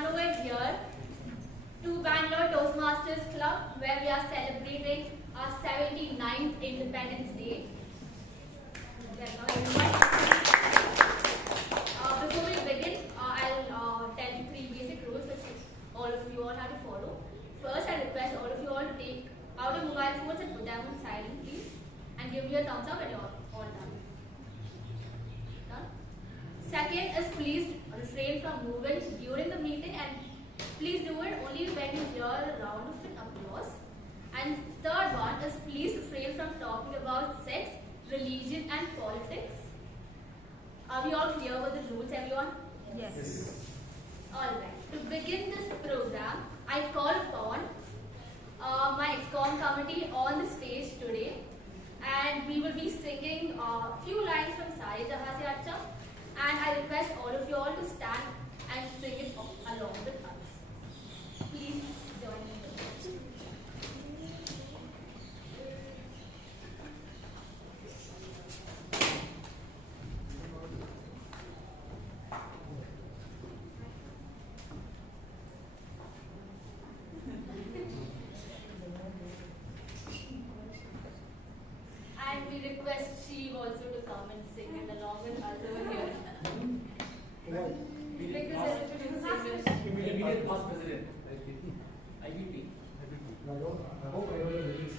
gone over here to Bangalore Toastmasters Club, where we are celebrating our 79th Independence Day. Before we begin, I'll tell you 3 basic rules which all of you all have to follow. First, I request all of you all to take out your mobile phones and put them on silent, please, and give me a thumbs up when you're all done. Second is please refrain from moving during the meeting, and please do it only when you hear a round of applause. And third one is please refrain from talking about sex, religion and politics. Are we all clear with the rules, everyone? Yes. Alright, to begin this program, I call upon my ex-com committee on the stage today, and we will be singing a few lines from Sare Jahan Se Acha, and I request all of you all to stand and sing it along with us. Please join me. And we request Sheeb also to come and sing it along with us over here. Because everybody sings. Immediate past president. IBP. I hope I will release.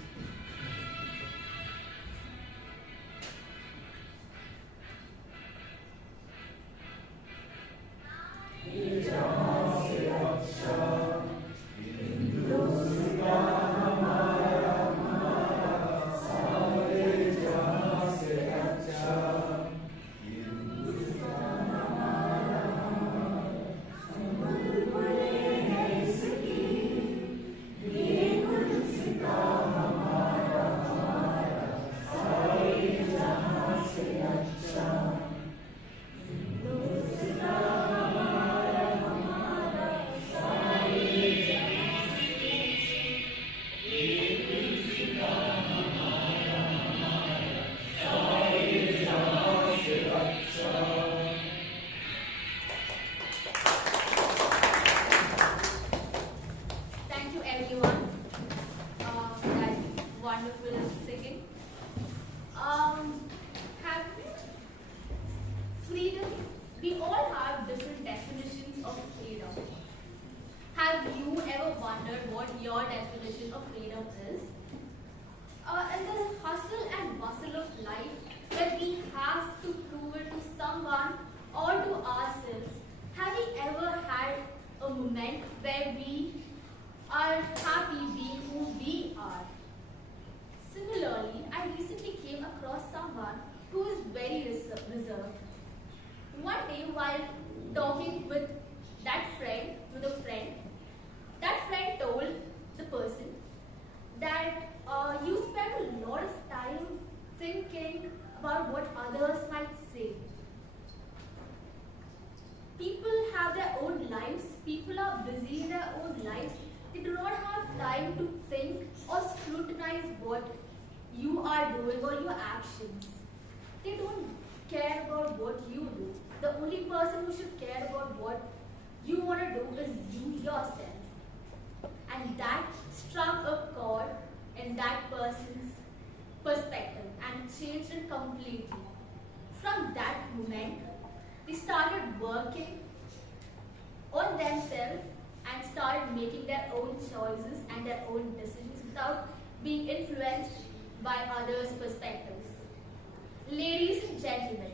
Ladies and gentlemen,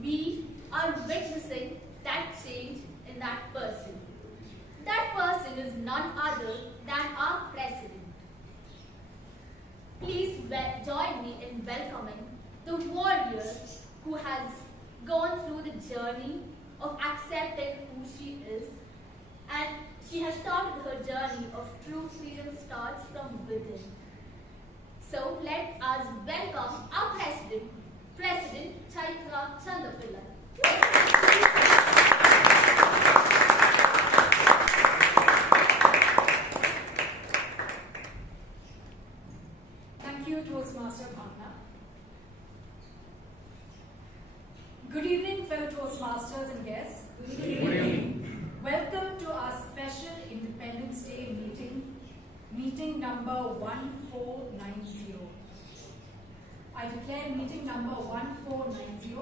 we are witnessing that change in that person. That person is none other than our president. Please join me in welcoming the warrior who has gone through the journey of accepting who she is, and she has started her journey of true freedom starts from within. So let us welcome our President Chaitra Chandapillai. Thank you, Toastmaster Bhavana. Good evening, fellow Toastmasters and guests. Good evening. Welcome to our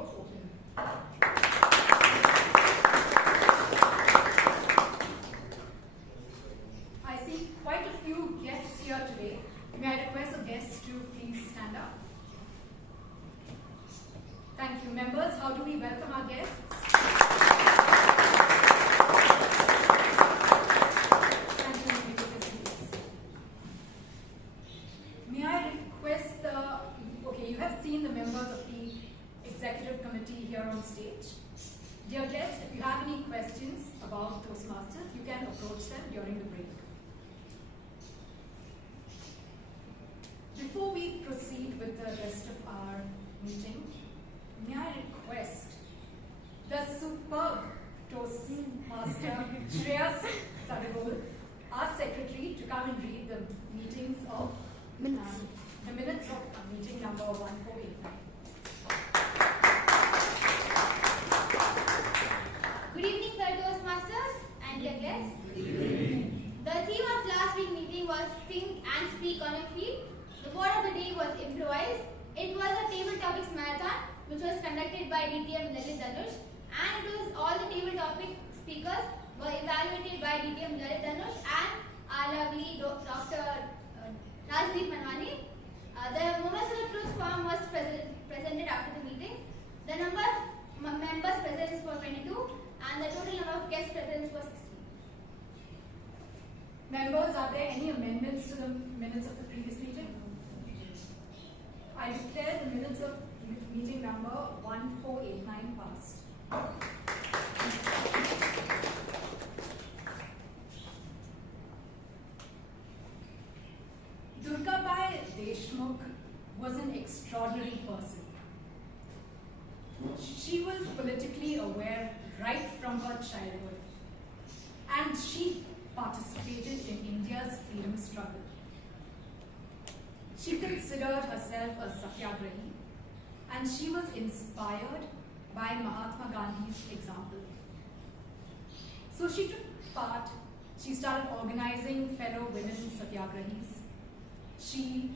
open. I see quite a few guests here today. May I request the guests to please stand up? Thank you. Members, how do we welcome our guests? Thank you. May we take a seat? May I request okay, you have seen the members of the executive committee here on stage. Dear guests, if you have any questions about Toastmasters, you can approach them during the break. Before we proceed with the rest of our meeting, may I request the superb Toastmaster Shreyas Sadegol, our secretary, to come and read the meetings of the minutes of meeting number 1489. Good evening, fellow Toastmasters and dear guests. Good evening. The theme of last week's meeting was Think and Speak on your feet. The word of the day was improvise. It was a table topics marathon which was conducted by DTM Lalit Dhanush, and it was all the table topic speakers were evaluated by DTM Lalit Dhanush and our lovely Dr. Rajdeep Manwani. The moments of the truth form was presented after the meeting. The number of members present was 22 and the total number of guest presents was 16. Members, are there any amendments to the minutes of the previous meeting? I declare the minutes of meeting number 1489 passed. Durgabai Deshmukh was an extraordinary person. She was politically aware right from her childhood, and she participated in India's freedom struggle. She considered herself a satyagrahi, and she was inspired by Mahatma Gandhi's example. So she took part, she started organizing fellow women satyagrahis. She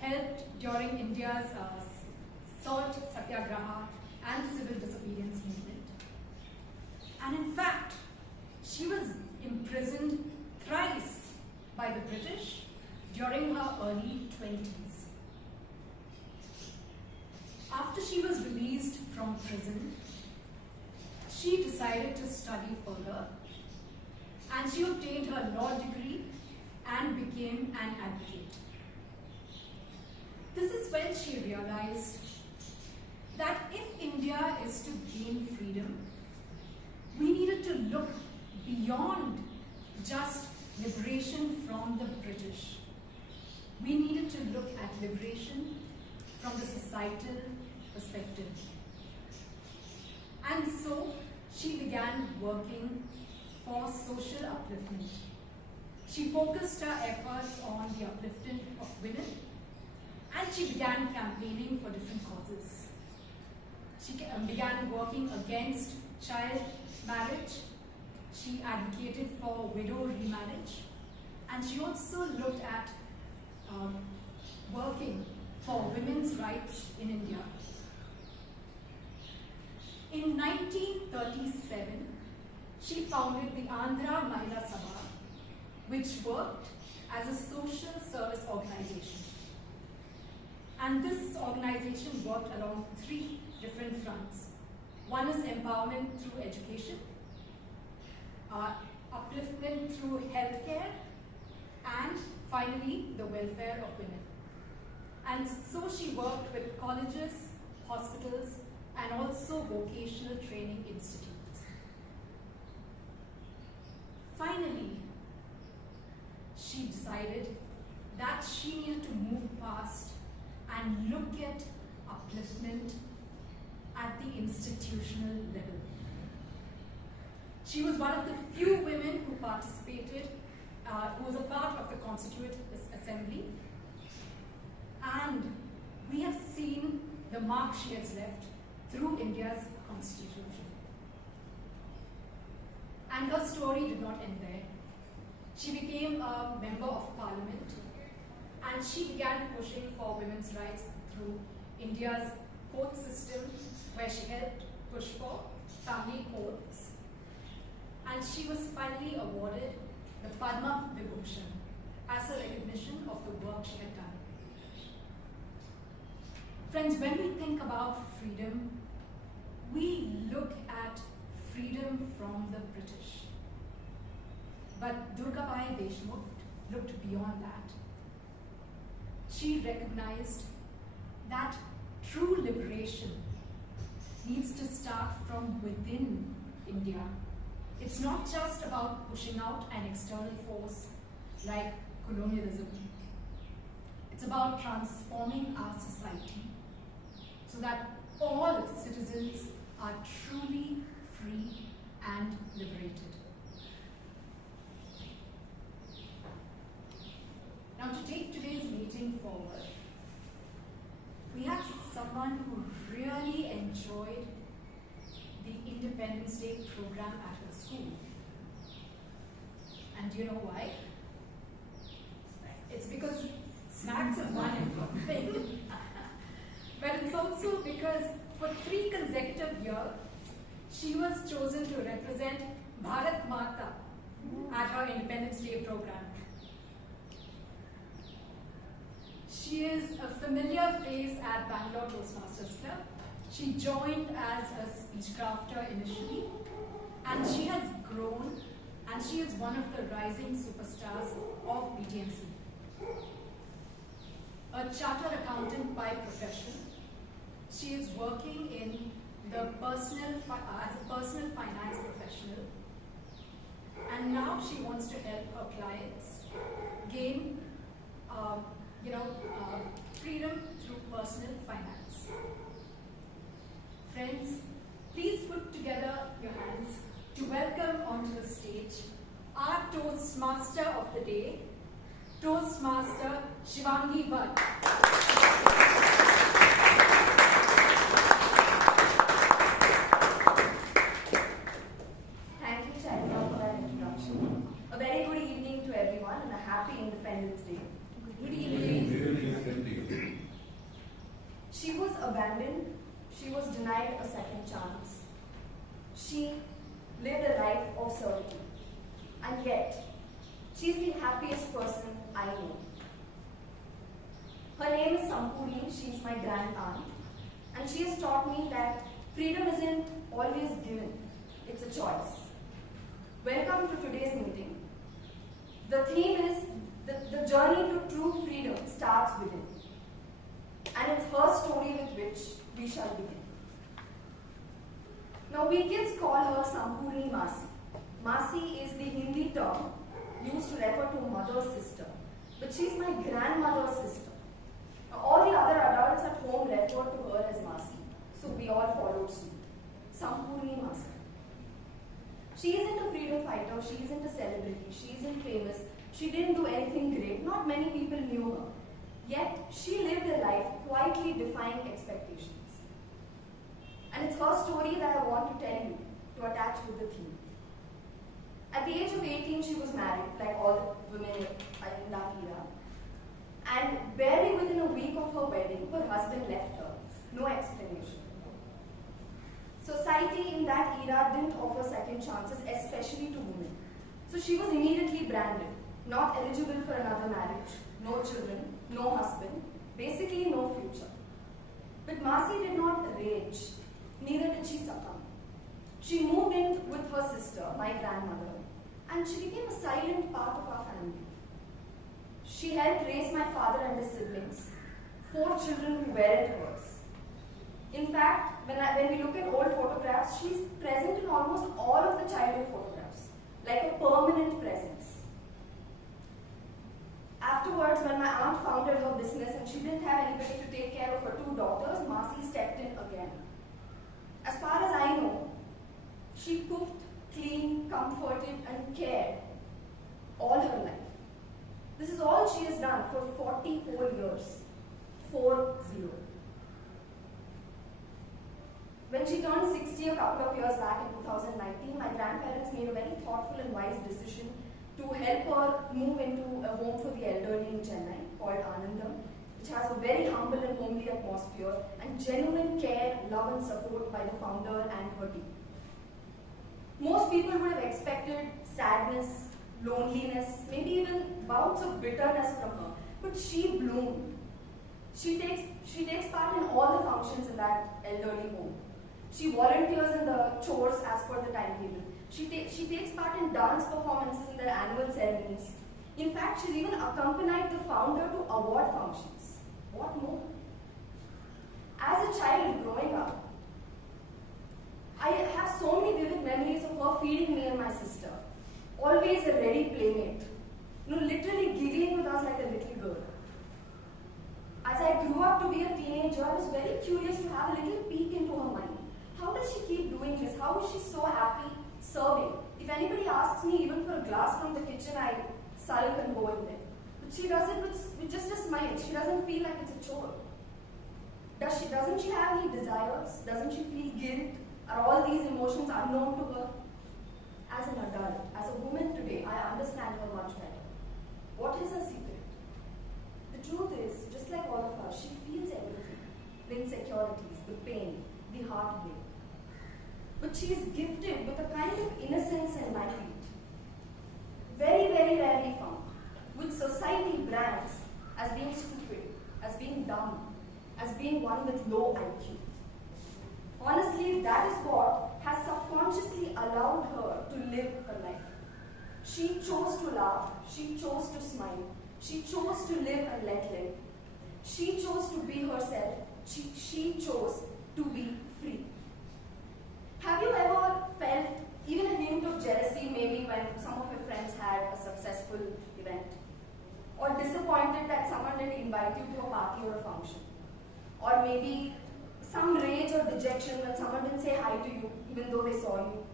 helped during India's salt satyagraha and civil disobedience movement. And in fact, she was imprisoned thrice by the British during her early 20s. After she was released from prison, she decided to study further, and she obtained her law degree and became an advocate. This is when she realized that if India is to gain freedom, we needed to look beyond just liberation from the British. We needed to look at liberation from the societal perspective. And so she began working for social upliftment. She focused her efforts on the upliftment of women, and she began campaigning for different causes. She began working against child marriage. She advocated for widow remarriage, and she also looked at working for women's rights in India. In 1937, she founded the Andhra Mahila Sabha, which worked as a social service organization. And this organization worked along three different fronts. One is empowerment through education, upliftment through healthcare, and finally the welfare of women. And so she worked with colleges, hospitals, and also vocational training institutes. Finally, she decided that she needed to move past and look at upliftment at the institutional level. She was one of the few women who participated, who was a part of the Constituent Assembly, and we have seen the mark she has left through India's constitution. And her story did not end there. She became a member of parliament, and she began pushing for women's rights through India's court system where she helped push for family courts. And she was finally awarded the Padma Vibhushan as a recognition of the work she had done. Friends, when we think about freedom, we look at freedom from the British. But Durgabai Deshmukh looked beyond that. She recognized that true liberation needs to start from within India. It's not just about pushing out an external force like colonialism. It's about transforming our society so that all citizens are truly free and liberated. Now, to take today's meeting forward, we have someone who really enjoyed the Independence Day program at her school. And do you know why? It's because snacks is one important thing. But it's also because for 3 consecutive years, she was chosen to represent Bharat Mata at her Independence Day program. She is a familiar face at Bangalore Toastmasters Club. She joined as a speech crafter initially, and she has grown, and she is one of the rising superstars of BTMC. A chartered accountant by profession, she is working in the as a personal finance professional, and now she wants to help her clients gain freedom through personal finance. Friends, please put together your hands to welcome onto the stage our Toastmaster of the day, Toastmaster Shivangi Bhatt. Thank you, Chaitra, for that introduction. A very good evening to everyone and a happy Independence Day. Good evening. She was abandoned. She was denied a second chance. She lived a life of servitude. And yet, she's the happiest person I know. Her name is Sampuri. She's my grand aunt. And she has taught me that freedom isn't always given. It's a choice. Welcome to today's meeting. The theme is the journey to true freedom starts within. And it's her story with which we shall begin. Now, we kids call her Sampurni Masi. Masi is the Hindi term used to refer to a mother's sister, but she's my grandmother's sister. Now, all the other adults at home refer to her as Masi, so we all followed suit. Sampurni Masi. She isn't a freedom fighter, she isn't a celebrity, she isn't famous, she didn't do anything great, not many people knew her. Yet, she lived a life quietly defying expectations. And it's her story that I want to tell you to attach with the theme. At the age of 18, she was married, like all the women in that era. And barely within a week of her wedding, her husband left her. No explanation. Society in that era didn't offer second chances, especially to women. So she was immediately branded, not eligible for another marriage, no children, no husband, basically no future. But Masi did not rage, neither did she succumb. She moved in with her sister, my grandmother, and she became a silent part of our family. She helped raise my father and his siblings, 4 children who weren't hers. In fact, when we look at old photographs, she's present in almost all of the childhood photographs, like a permanent presence. Afterwards, when my aunt founded her business and she didn't have anybody to take care of her 2 daughters, Masi stepped in again. As far as I know, she cooked, cleaned, comforted, and cared all her life. This is all she has done for 40 whole years. 40. When she turned 60 a couple of years back in 2019, my grandparents made a very thoughtful and wise decision to help her move into a home for the elderly in Chennai called Anandam, which which has a very humble and homely atmosphere and genuine care, love and support by the founder and her team. Most people would have expected sadness, loneliness, maybe even bouts of bitterness from her, but she bloomed. She takes part in all the functions in that elderly home. She volunteers in the chores as per the timetable. She takes part in dance performances in their annual ceremonies. In fact, she's even accompanied the founder to award functions. What more? As a child growing up, I have so many vivid memories of her feeding me and my sister. Always a ready playmate. Literally giggling with us like a little girl. As I grew up to be a teenager, I was very curious to have a little peek into her mind. How does she keep doing this? How is she so happy serving? If anybody asks me even for a glass from the kitchen, I sulk and go in there. But she does it with just a smile. She doesn't feel like it's a chore. Doesn't she have any desires? Doesn't she feel guilt? Are all these emotions unknown to her? As an adult, as a woman today, I understand her much better. What is her secret? The truth is, just like all of us, she feels everything. The insecurities, the pain, the heartbreak. But she is gifted with a kind of innocence and naivete. Very, very rarely found. Which society brands as being stupid, as being dumb, as being one with low IQ. Honestly, that is what has subconsciously allowed her to live her life. She chose to laugh, she chose to smile, she chose to live and let live. She chose to be herself, she chose to be free. Have you ever felt even a hint of jealousy maybe when some of your friends had a successful event? Or disappointed that someone didn't invite you to a party or a function? Or maybe some rage or dejection when someone didn't say hi to you even though they saw you?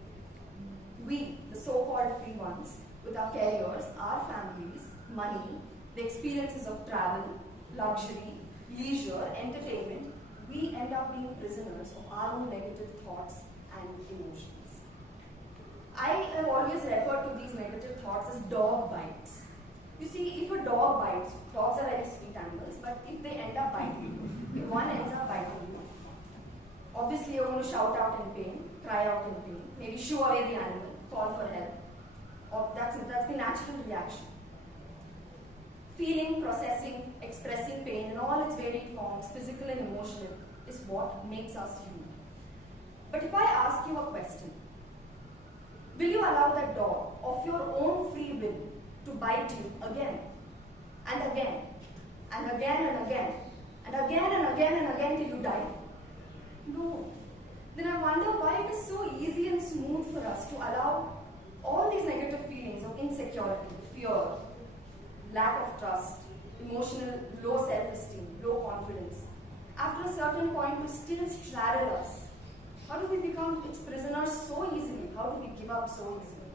We, the so-called free ones, with our careers, our families, money, the experiences of travel, luxury, leisure, entertainment, we end up being prisoners of our own negative thoughts and emotions. I have always referred to these negative thoughts as dog bites. You see, if a dog bites, dogs are very sweet animals, but if they end up biting you, if one ends up biting you, obviously you're going to shout out in pain, cry out in pain, maybe shoo away the animal, call for help. Or that's the natural reaction. Feeling, processing, expressing pain in all its varied forms, physical and emotional, is what makes us human. But if I ask you a question, will you allow that dog of your own free will to bite you again and again and again and again and again and again and again till you die? No. Then I wonder why it is so easy and smooth for us to allow all these negative feelings of insecurity, fear, lack of trust, emotional low self-esteem, low confidence, after a certain point to still straddle us. How do we become its prisoners so easily? How do we give up so easily?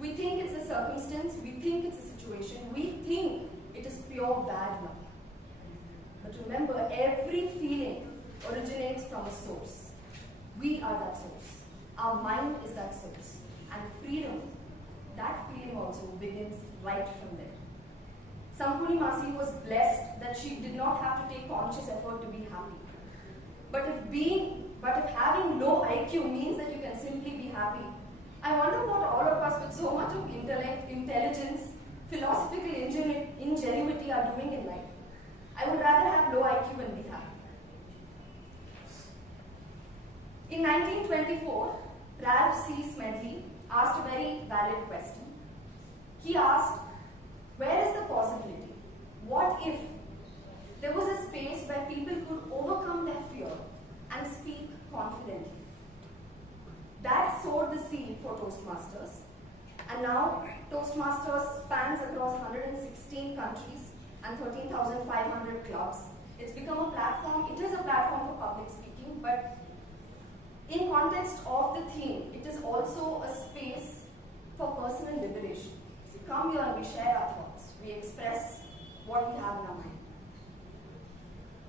We think it's a circumstance, we think it's a situation, we think it is pure bad luck. But remember, every feeling originates from a source. We are that source. Our mind is that source. And freedom, that feeling also begins right from there. Sampuni Masi was blessed that she did not have to take conscious effort to be happy. But if having low IQ means that you can simply be happy, I wonder what all of us with so much of intellect, intelligence, philosophical ingenuity are doing in life. I would rather have low IQ and be happy. In 1924, Ralph C. Smedley asked a very valid question. He asked, where is the possibility? What if there was a space where people could overcome their fear and speak confidently? That sowed the seed for Toastmasters. And now, Toastmasters spans across 116 countries and 13,500 clubs. It's become a platform, it is a platform for public speaking, but in context of the theme, it is also a space for personal liberation. So we come here and we share our thoughts. We express what we have in our mind.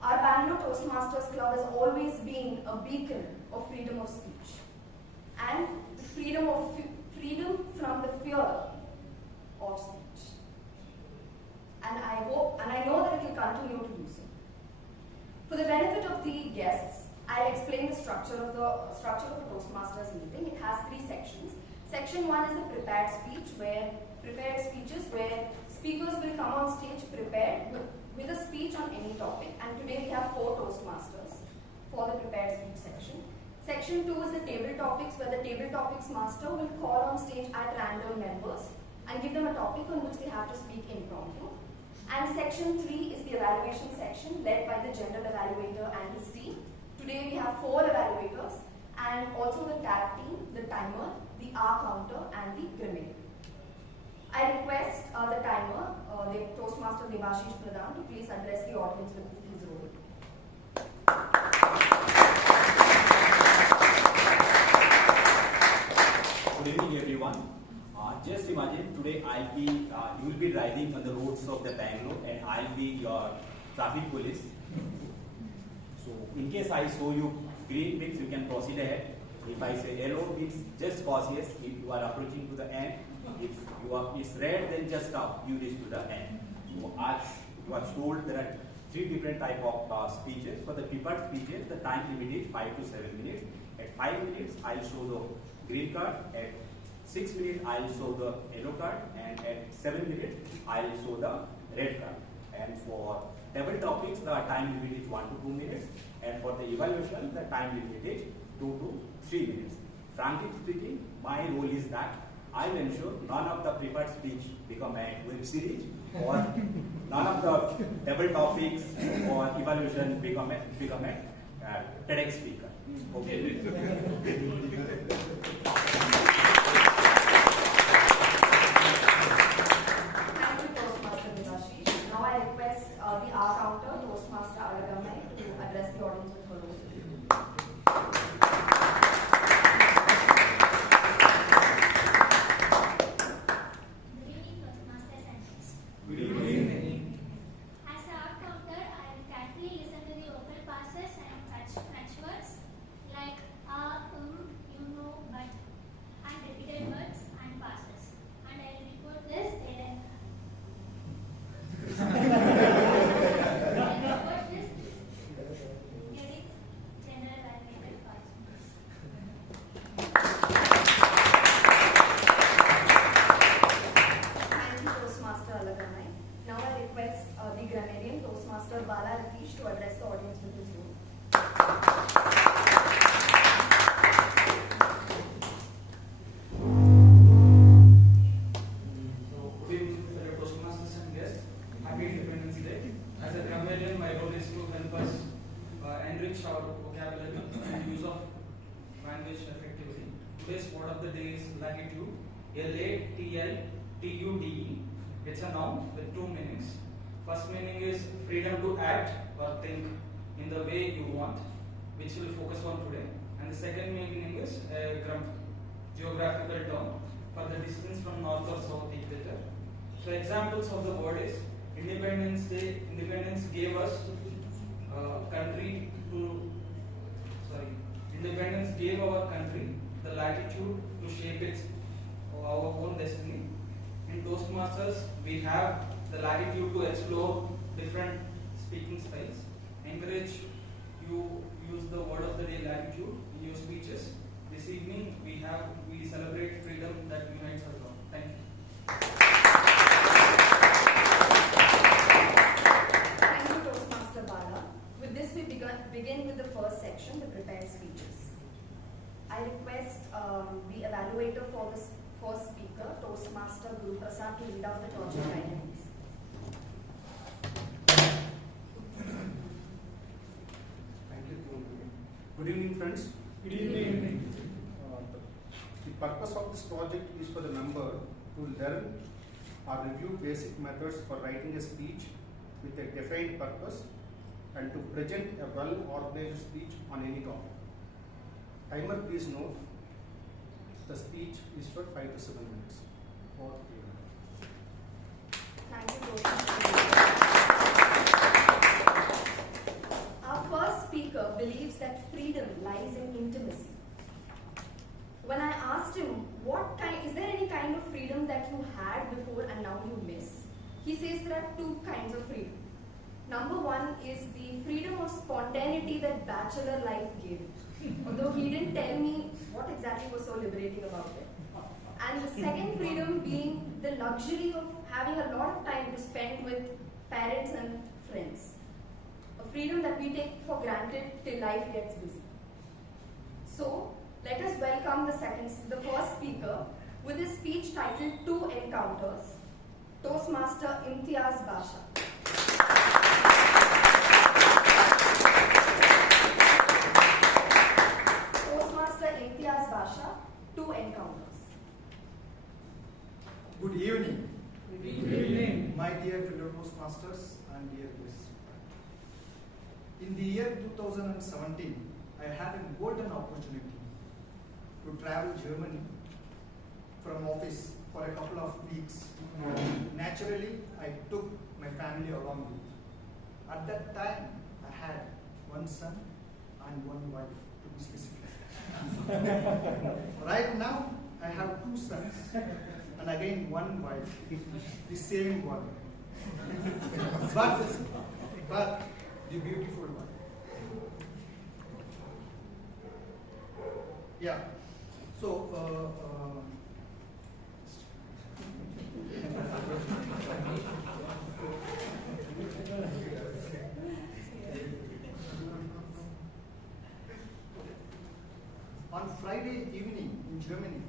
Our Bangalore Toastmasters Club has always been a beacon of freedom of speech and freedom from the fear of speech. And I know that it will continue to do so. structure of a Toastmasters meeting. It has 3 sections. Section 1 is the prepared speeches where speakers will come on stage prepared with a speech on any topic. And today we have 4 Toastmasters for the prepared speech section. Section 2 is the table topics, where the table topics master will call on stage at random members and give them a topic on which they have to speak impromptu. And section 3 is the evaluation section led by the general evaluator and his team. Today we have 4 evaluators and also the tag team, the timer, the hour counter and the grammarian. I request the timer, the Toastmaster Devashish Pradhan, to please address the audience with his role. Good evening, everyone. Just imagine today you will be riding on the roads of the Bangalore, and I'll be your traffic police. So, in case I show you green means you can proceed ahead. If I say yellow means just cautious. If you are approaching to the end, if it's red, then just stop. You reach to the end. So, as you are told, there are 3 different type of speeches. For the prepared speeches, the time limit is 5 to 7 minutes. At 5 minutes, I'll show the green card. At 6 minutes, I'll show the yellow card, and at 7 minutes, I'll show the red card. And for table topics, the time limit is 1 to 2 minutes, and for the evaluation, the time limit is 2 to 3 minutes. Frankly speaking, my role is that I'll ensure none of the prepared speech become a web series, or none of the table topics or evaluation become a TEDx speaker. Okay. The hour counter, Toastmaster Alagammai, to address the audience with her role. Good evening, Toastmasters and guests. Good evening. As an hour counter, I will carefully listen to the open passes and catch words like you know, but, and repeated words and passes. And I will report this in to address the audience with his role. Good evening, fellow Toastmasters and guests. Happy Independence Day. As a grammarian, my role is to help us enrich our vocabulary and use of language effectively. Today's word of the day is latitude. L-A-T-L-T-U-D-E. It's a noun with 2 meanings. First meaning is freedom to act or think in the way you want, which we'll focus on today. And the second meaning is a geographical term for the distance from north or south equator. So examples of the word is Independence Day. Independence gave us Independence gave our country the latitude to shape our own destiny. In Toastmasters, we have the latitude to explore different speaking styles. Encourage you use the word of the day latitude in your speeches. This evening we celebrate freedom that unites us all. Thank you. Thank you, Toastmaster Bala. With this, we begin with the first section, the prepared speeches. I request the evaluator for this first speaker, Toastmaster Guru Prasad, to read out the torture guidelines. Thank you. Good evening, friends. Good evening. The purpose of this project is for the member to learn or review basic methods for writing a speech with a defined purpose and to present a well-organized speech on any topic. Timer, please note, the speech is for 5 to 7 minutes. Thank you, Toastmaster. Our first speaker believes that freedom lies in intimacy. When I asked him, is there any kind of freedom that you had before and now you miss? He says there are 2 kinds of freedom. Number 1 is the freedom of spontaneity that bachelor life gave. although he didn't tell me what exactly was so liberating about it. And the second freedom being the luxury of having a lot of time to spend with parents and friends. A freedom that we take for granted till life gets busy. So, let us welcome the first speaker with his speech titled Two Encounters, Toastmaster Imtiaz Basha. Toastmaster Imtiaz Basha, Two Encounters. Good evening. Good evening. My dear fellow Toastmasters and dear guests. In the year 2017, I had a golden opportunity to travel Germany from office for a couple of weeks. Naturally, I took my family along with. At that time, I had one son and one wife, to be specific. Right now, I have two sons and again one wife, the same one. but the beautiful one. Yeah. So, on Friday evening in Germany,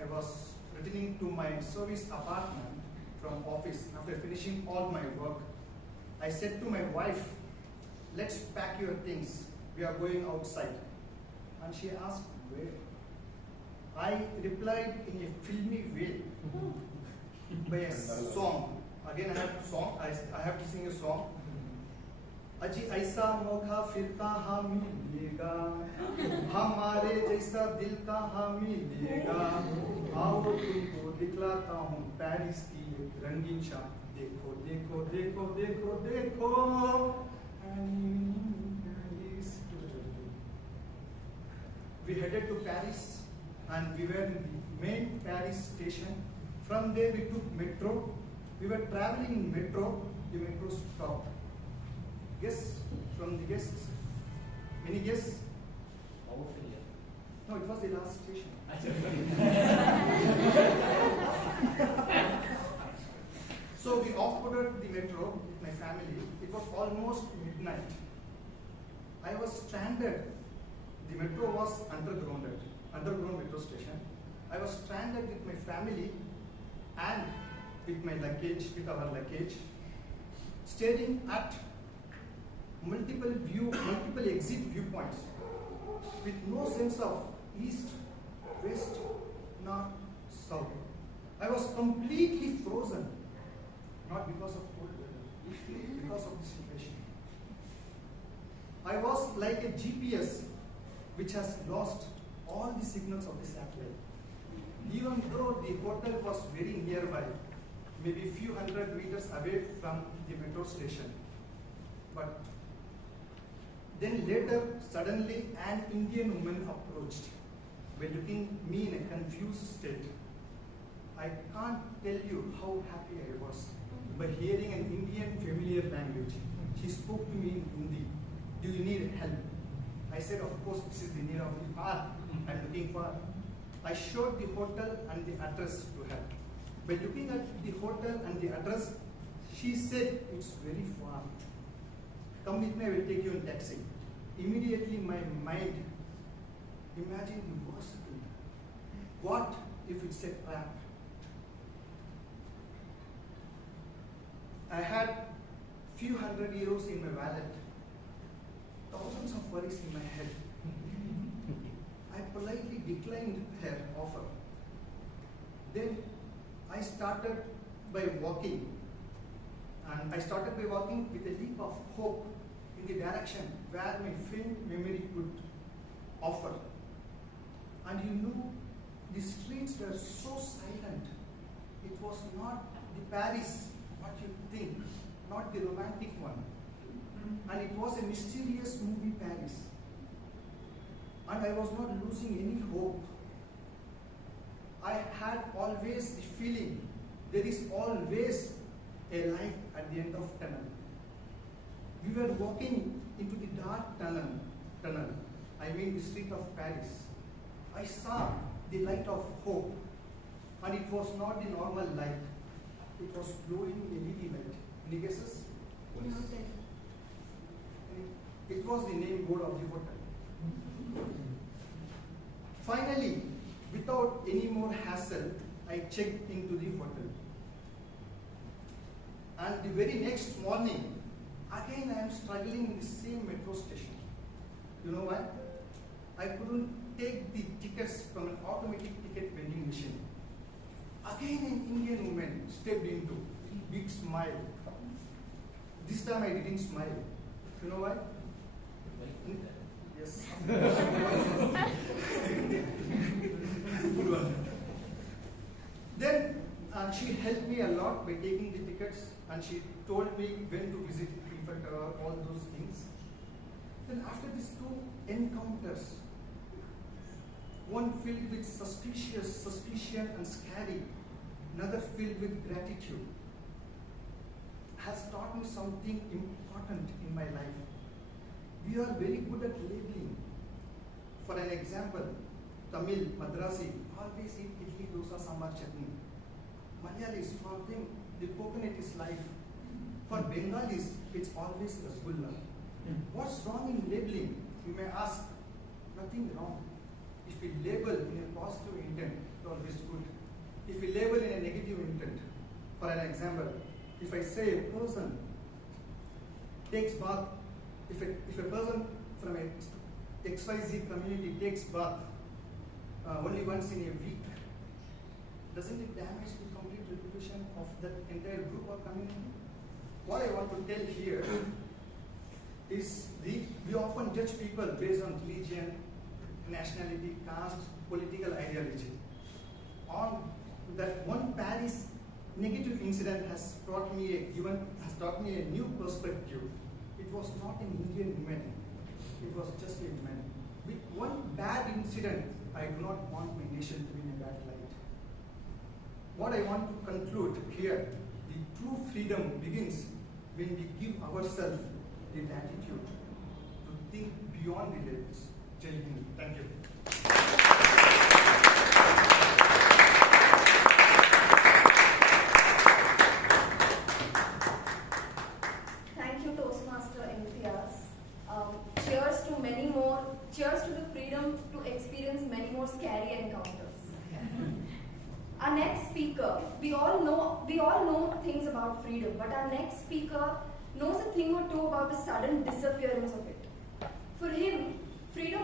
I was returning to my service apartment from office after finishing all my work. I said to my wife, let's pack your things. We are going outside. And she asked, where? I replied in a filmy way by a song. Again, I have to song. I have to sing a song. Aji aisa mauka fir kahan milega, hamare jaisa dil kahan milega, आओ तुमको दिखलाता हूँ Paris की एक रंगीन शाम. देखो देखो देखो देखो देखो. We headed to Paris and we were in the main Paris station. From there we took metro. We were traveling in metro. The metro stopped. Guess from the guests? Any guess? No, it was the last station. So we off-boarded the metro with my family. It was almost midnight. I was stranded. The metro was underground metro station. I was stranded with my family and with our luggage, staring at multiple exit viewpoints with no sense of east, west, north, south. I was completely frozen, not because of cold weather, because of the situation. I was like a GPS which has lost all the signals of the satellite. Even though the hotel was very nearby, maybe a few hundred meters away from the metro station. But then later, suddenly an Indian woman approached, by looking me in a confused state. I can't tell you how happy I was by hearing an Indian familiar language. She spoke to me in Hindi. Do you need help? I said, of course, this is the need of the hour I'm looking for. I showed the hotel and the address to her. By looking at the hotel and the address, she said, it's very far. Come with me, I will take you in taxi. Immediately my mind imagined the worst thing. What if it's a trap? I had few hundred euros in my wallet, thousands of worries in my head. I politely declined her offer. Then I started by walking. And I started by walking with a leap of hope in the direction where my faint memory could offer. And you know, the streets were so silent. It was not the Paris, what you think, not the romantic one. And it was a mysterious movie Paris. And I was not losing any hope. I had always the feeling there is always a light at the end of tunnel. We were walking into the dark tunnel. I mean the street of Paris, I saw the light of hope, and it was not the normal light. It was glowing LED light. Any guesses? It was the name board of the hotel. Finally, without any more hassle, I checked into the hotel. And the very next morning, again I am struggling in the same metro station. You know why? I couldn't take the tickets from an automatic ticket vending machine. Again an Indian woman stepped into, big smile. This time I didn't smile. You know why? Yes. Then she helped me a lot by taking the tickets, and she told me when to visit the prefecture, all those things. Then after these two encounters, one filled with suspicion and scary, another filled with gratitude, has taught me something important in my life. We are very good at labeling. For an example, Tamil, Madrasi, always eat idli, dosa, sambar, chutney. Malayalis, for them, the coconut is life. For Bengalis, it's always rasgulla. What's wrong in labeling? You may ask. Nothing wrong. If we label in a positive intent, it's always good. If we label in a negative intent, for an example, if I say a person takes bath, if a person from a XYZ community takes bath only once in a week, doesn't it damage the complete reputation of that entire group or community? What I want to tell here is we often judge people based on religion, nationality, caste, political ideology. On that one Paris negative incident has taught me a new perspective. It was not an Indian woman. It was just a woman. With one bad incident, I do not want my nation to be in a bad light. What I want to conclude here, the true freedom begins when we give ourselves the latitude to think beyond the labels. Jai Hind. Thank you. Thank you, Toastmaster Imtiaz. Cheers to the freedom to experience many more scary encounters. Our next speaker, we all know things about freedom, but our next speaker knows a thing or two about the sudden disappearance of it. For him, freedom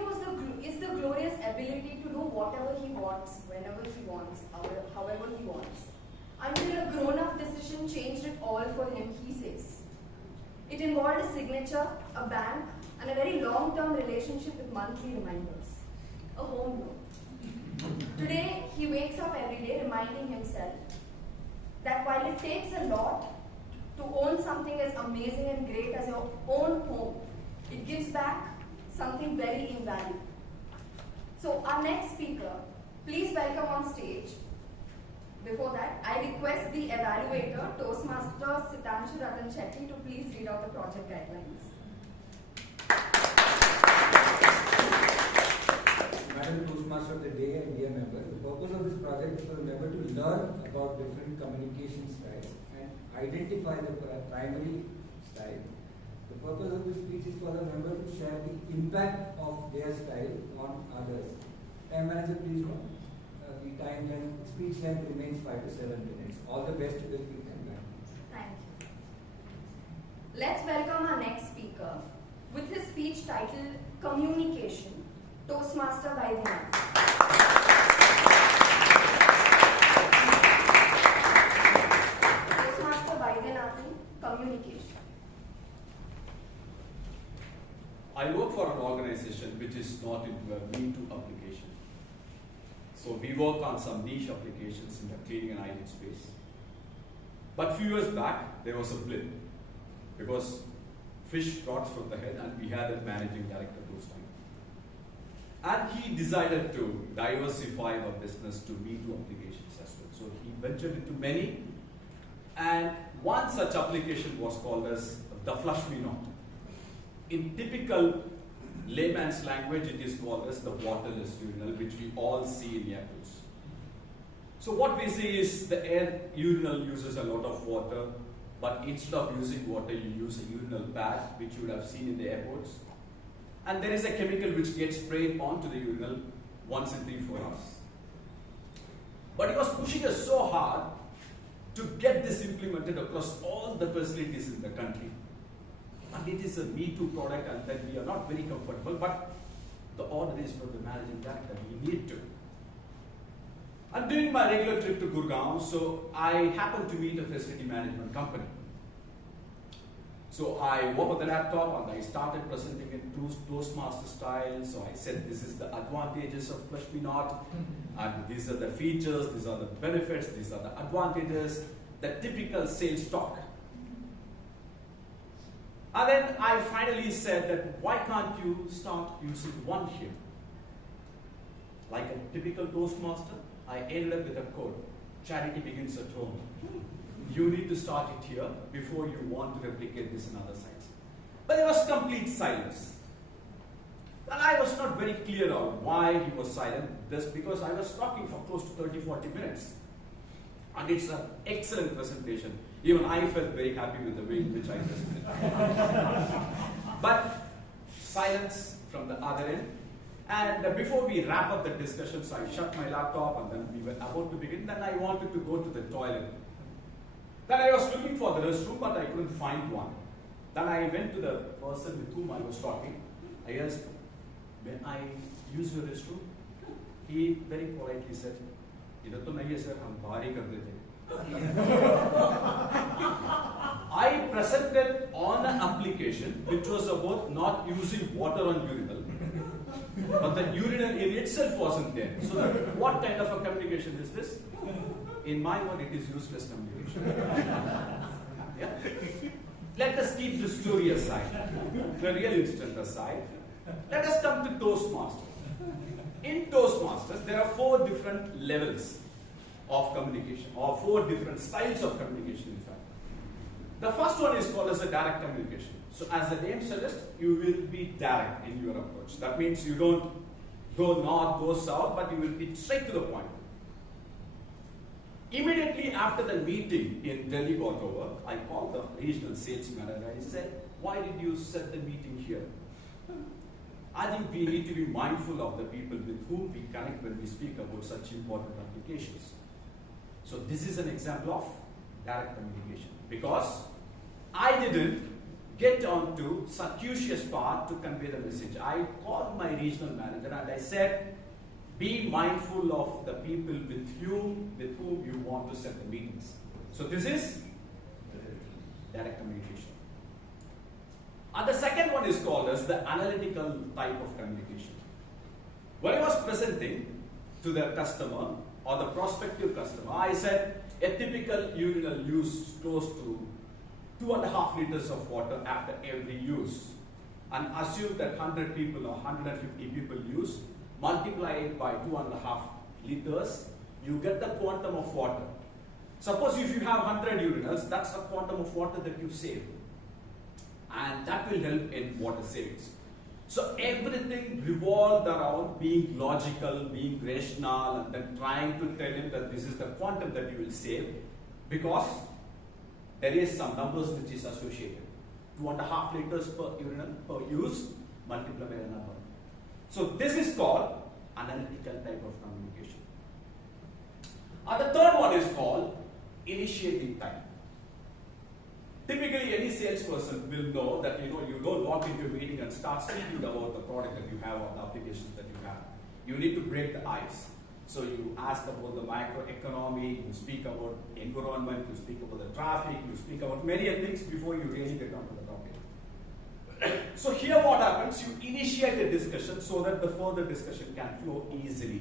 is the glorious ability to do whatever he wants, whenever he wants, however he wants. Until a grown-up decision changed it all for him, he says. It involved a signature, a bank, and a very long-term relationship with monthly reminders. A home loan. Today, he wakes up every day reminding himself that while it takes a lot to own something as amazing and great as your own home, it gives back something very invaluable. So our next speaker, please welcome on stage. Before that, I request the evaluator, Toastmaster Sitanshu Ratan Chetty, to please read out the project guidelines. Madam Toastmaster of the Day and dear members, the purpose of this project is for the member to learn about different communication styles and identify the primary style. The purpose of this speech is for the member to share the impact of their style on others. Time manager, please note. The speech length remains 5 to 7 minutes. All the best to the speaker. Thank you. Let's welcome our next speaker with his speech titled Communication, Toastmaster Vaidyanathan. Toastmaster Vaidyanathan, Communication. I work for an organization which is not into a me-too application. So we work on some niche applications in the cleaning and hygiene space. But few years back, there was a blip because fish rots from the head and we had a managing director those times. And he decided to diversify our business to me-too applications as well. So he ventured into many, and one such application was called as the Flush Me Not. In typical layman's language, it is called as the waterless urinal, which we all see in airports. So what we see is the air urinal uses a lot of water, but instead of using water, you use a urinal pad, which you would have seen in the airports. And there is a chemical which gets sprayed onto the urinal once in 3-4 hours. But he was pushing us so hard to get this implemented across all the facilities in the country. And it is a Me Too product, and that we are not very comfortable, but the order is from the managing director, we need to. And during my regular trip to Gurgaon, so I happened to meet a facility management company. So I opened the laptop and I started presenting in Toastmaster style. So I said, this is the advantages of Flush Me Not, and these are the features, these are the benefits, these are the advantages, the typical sales talk. And then I finally said that, why can't you start using one here? Like a typical Toastmaster, I ended up with a quote, charity begins at home. You need to start it here before you want to replicate this in other sites. But there was complete silence. And I was not very clear on why he was silent, just because I was talking for close to 30-40 minutes. And it's an excellent presentation. Even I felt very happy with the way in which I presented. But silence from the other end. And before we wrap up the discussions, I shut my laptop and then we were about to begin. Then I wanted to go to the toilet. Then I was looking for the restroom, but I couldn't find one. Then I went to the person with whom I was talking. I asked, may I use your restroom? He very politely said, "Idha to nahi hai sir, hum bahar hi kar dete." I presented on an application which was about not using water on urinal. But the urinal in itself wasn't there. So what kind of a communication is this? In my word, it is useless communication. Yeah? Let us keep the story aside, the real incident aside. Let us come to Toastmasters. In Toastmasters, there are 4 different levels of communication, or 4 different styles of communication, in fact. The first one is called as a direct communication. So as the name suggests, you will be direct in your approach. That means you don't go north, go south, but you will be straight to the point. Immediately after the meeting in Delhi got over, I called the regional sales manager. I said, why did you set the meeting here? I think we need to be mindful of the people with whom we connect when we speak about such important applications. So this is an example of direct communication, because I didn't get on to circuitous part to convey the message. I called my regional manager and I said, be mindful of the people with whom you want to set the meetings. So this is direct communication. And the second one is called as the analytical type of communication. When I was presenting to the customer or the prospective customer, I said a typical urinal use close to 2.5 liters of water after every use. And assume that 100 people or 150 people use, multiply it by 2.5 liters, you get the quantum of water. Suppose if you have 100 urinals, that's the quantum of water that you save. And that will help in water savings. So everything revolved around being logical, being rational, and then trying to tell him that this is the quantum that you will save, because there is some numbers which is associated. 2.5 liters per urinal per use, multiplied by the number. So this is called analytical type of communication. And the third one is called initiating time. Typically, any salesperson will know that you don't walk into a meeting and start speaking about the product that you have or the applications that you have. You need to break the ice. So you ask about the microeconomy, you speak about environment, you speak about the traffic, you speak about many things before you really get onto the topic. So here what happens, you initiate a discussion so that the further discussion can flow easily.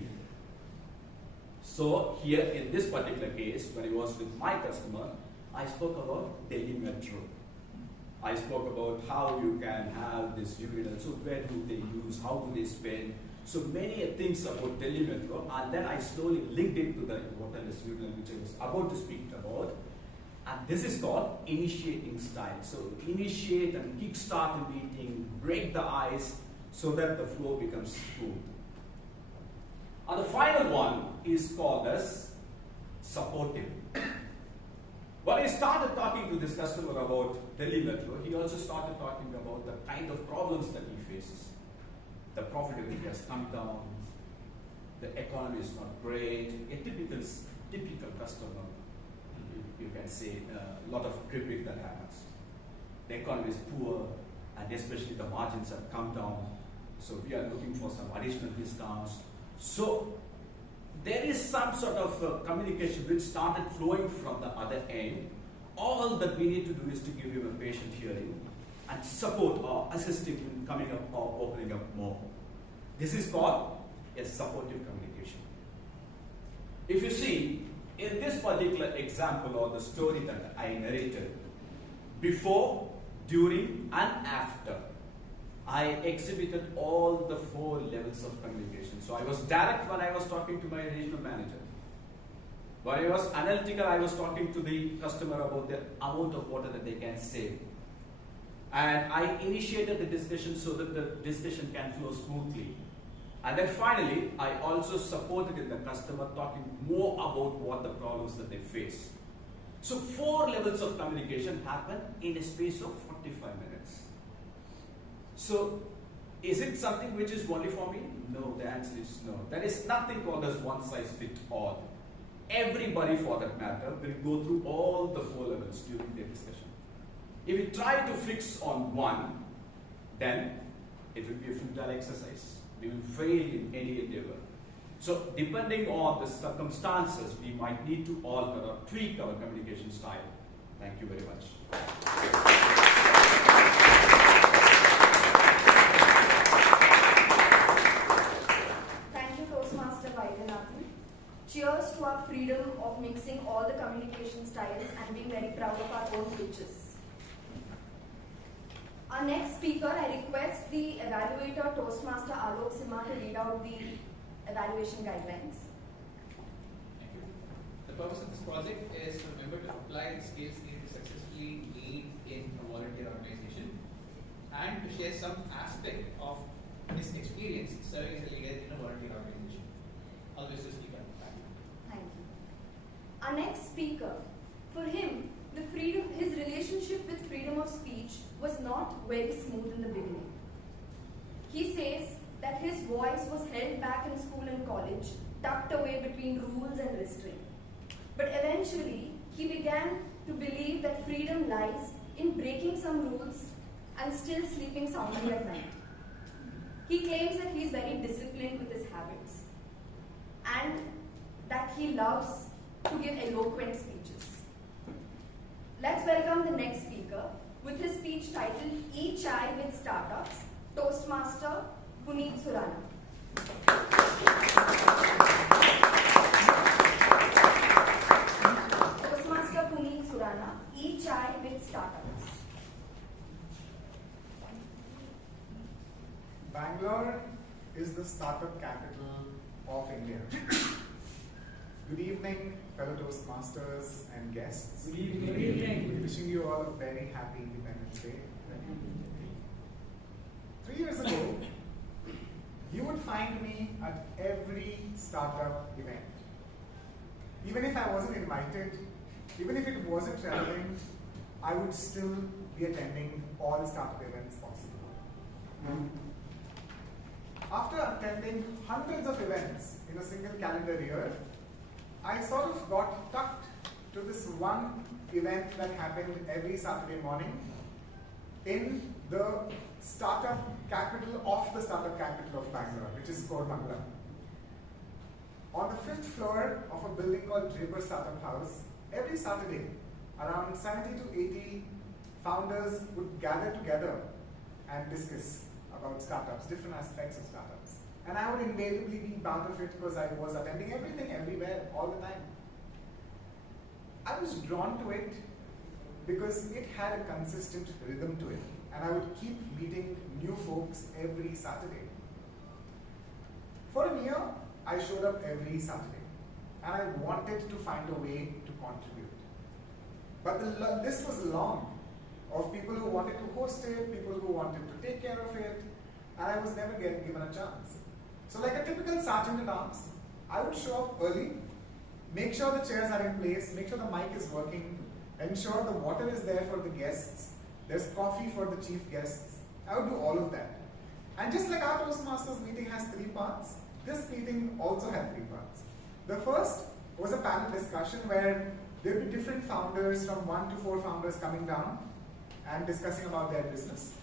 So here in this particular case, when I was with my customer, I spoke about Delhi Metro. I spoke about how you can have this urinal, so where do they use, how do they spend, so many things about Delhi Metro, and then I slowly linked it to the waterless urinal which I was about to speak about. And this is called initiating style. So initiate and kickstart the meeting, break the ice, so that the flow becomes smooth. And the final one is called as supportive. When I started talking to this customer about Delhi Metro, he also started talking about the kind of problems that he faces. The profitability has come down, the economy is not great, a typical customer, you can say a lot of cribbing that happens. The economy is poor, and especially the margins have come down, so we are looking for some additional discounts. So there is some sort of communication which started flowing from the other end. All that we need to do is to give him a patient hearing and support or assist him in coming up or opening up more. This is called a supportive communication. If you see, in this particular example or the story that I narrated, before, during, and after, I exhibited all the 4 levels of communication. So I was direct when I was talking to my regional manager. When I was analytical, I was talking to the customer about the amount of water that they can save. And I initiated the discussion so that the discussion can flow smoothly. And then finally, I also supported in the customer talking more about what the problems that they face. So 4 levels of communication happen in a space of 45 minutes. So is it something which is only for me? No, the answer is no. There is nothing called as one size fits all. Everybody for that matter will go through all the 4 levels during their discussion. If you try to fix on one, then it will be a futile exercise. We will fail in any endeavor. So depending on the circumstances, we might need to alter or tweak our communication style. Thank you very much. Thank you, Toastmaster Vaidyanathan. Cheers to our freedom of mixing all the communication styles and being very proud of our own pitches. Our next speaker, I request the evaluator, Toastmaster to read out the evaluation guidelines. Thank you. The purpose of this project is to remember to apply the skills needed to successfully lead in a volunteer organization and to share some aspect of his experience serving as a leader in a volunteer organization. Always the speaker. Thank you. Our next speaker, for him, his relationship with freedom of speech was not very smooth in the beginning. He says that his voice was held back in school and college, tucked away between rules and restraint. But eventually, he began to believe that freedom lies in breaking some rules and still sleeping soundly at night. He claims that he is very disciplined with his habits and that he loves to give eloquent speeches. Let's welcome the next speaker with his speech titled E-Chai with Startups, Toastmaster Puneeth Suraana. Toastmaster Puneeth Suraana, E-Chai with Startups. Bangalore is the startup capital of India. Good evening, fellow Toastmasters and guests. Good evening. Wishing you all a very happy Independence Day. 3 years ago, you would find me at every startup event. Even if I wasn't invited, even if it wasn't relevant, I would still be attending all startup events possible. After attending hundreds of events in a single calendar year, I sort of got tucked to this one event that happened every Saturday morning in the startup capital of the startup capital of Bangalore, which is Koramangala. On the 5th floor of a building called Draper Startup House, every Saturday, around 70 to 80 founders would gather together and discuss about startups, different aspects of startups. And I would invariably be part of it because I was attending everything, everywhere, all the time. I was drawn to it because it had a consistent rhythm to it. And I would keep meeting new folks every Saturday. For a year, I showed up every Saturday. And I wanted to find a way to contribute. But the list was long of people who wanted to host it, people who wanted to take care of it, and I was never given a chance. So like a typical sergeant at arms, I would show up early, make sure the chairs are in place, make sure the mic is working, ensure the water is there for the guests, there's coffee for the chief guests. I would do all of that. And just like our Toastmasters meeting has 3 parts, this meeting also had 3 parts. The first was a panel discussion where there would be different founders, from 1 to 4 founders coming down and discussing about their business.